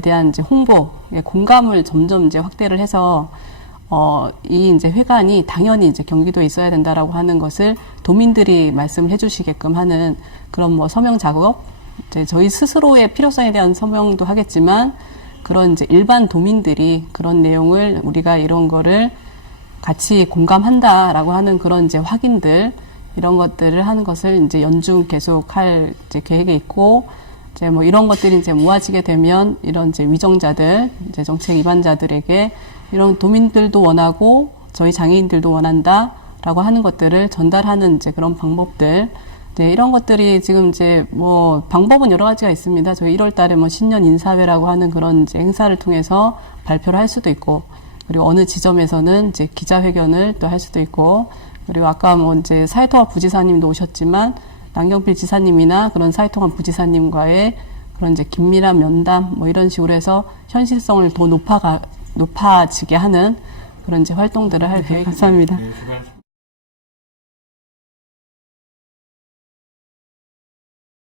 대한 이제 홍보, 공감을 점점 이제 확대를 해서 이 이제 회관이 당연히 이제 경기도에 있어야 된다라고 하는 것을 도민들이 말씀을 해주시게끔 하는 그런 뭐 서명 작업, 이제 저희 스스로의 필요성에 대한 서명도 하겠지만, 그런 이제 일반 도민들이 그런 내용을 우리가 이런 거를 같이 공감한다라고 하는 그런 이제 확인들, 이런 것들을 하는 것을 이제 연중 계속 할 이제 계획에 있고, 이제 뭐 이런 것들이 이제 모아지게 되면 이런 이제 위정자들, 이제 정책 위반자들에게 이런 도민들도 원하고 저희 장애인들도 원한다라고 하는 것들을 전달하는 이제 그런 방법들, 이제 이런 것들이 지금 이제 뭐 방법은 여러 가지가 있습니다. 저희 1월 달에 뭐 신년 인사회라고 하는 그런 이제 행사를 통해서 발표를 할 수도 있고, 그리고 어느 지점에서는 이제 기자회견을 또 할 수도 있고, 그리고 아까 뭐 이제 사회통합 부지사님도 오셨지만 남경필 지사님이나 그런 사회통합 부지사님과의 그런 이제 긴밀한 면담 뭐 이런 식으로 해서 현실성을 더 높아지게 하는 그런 이제 활동들을 할 계획. 감사합니다.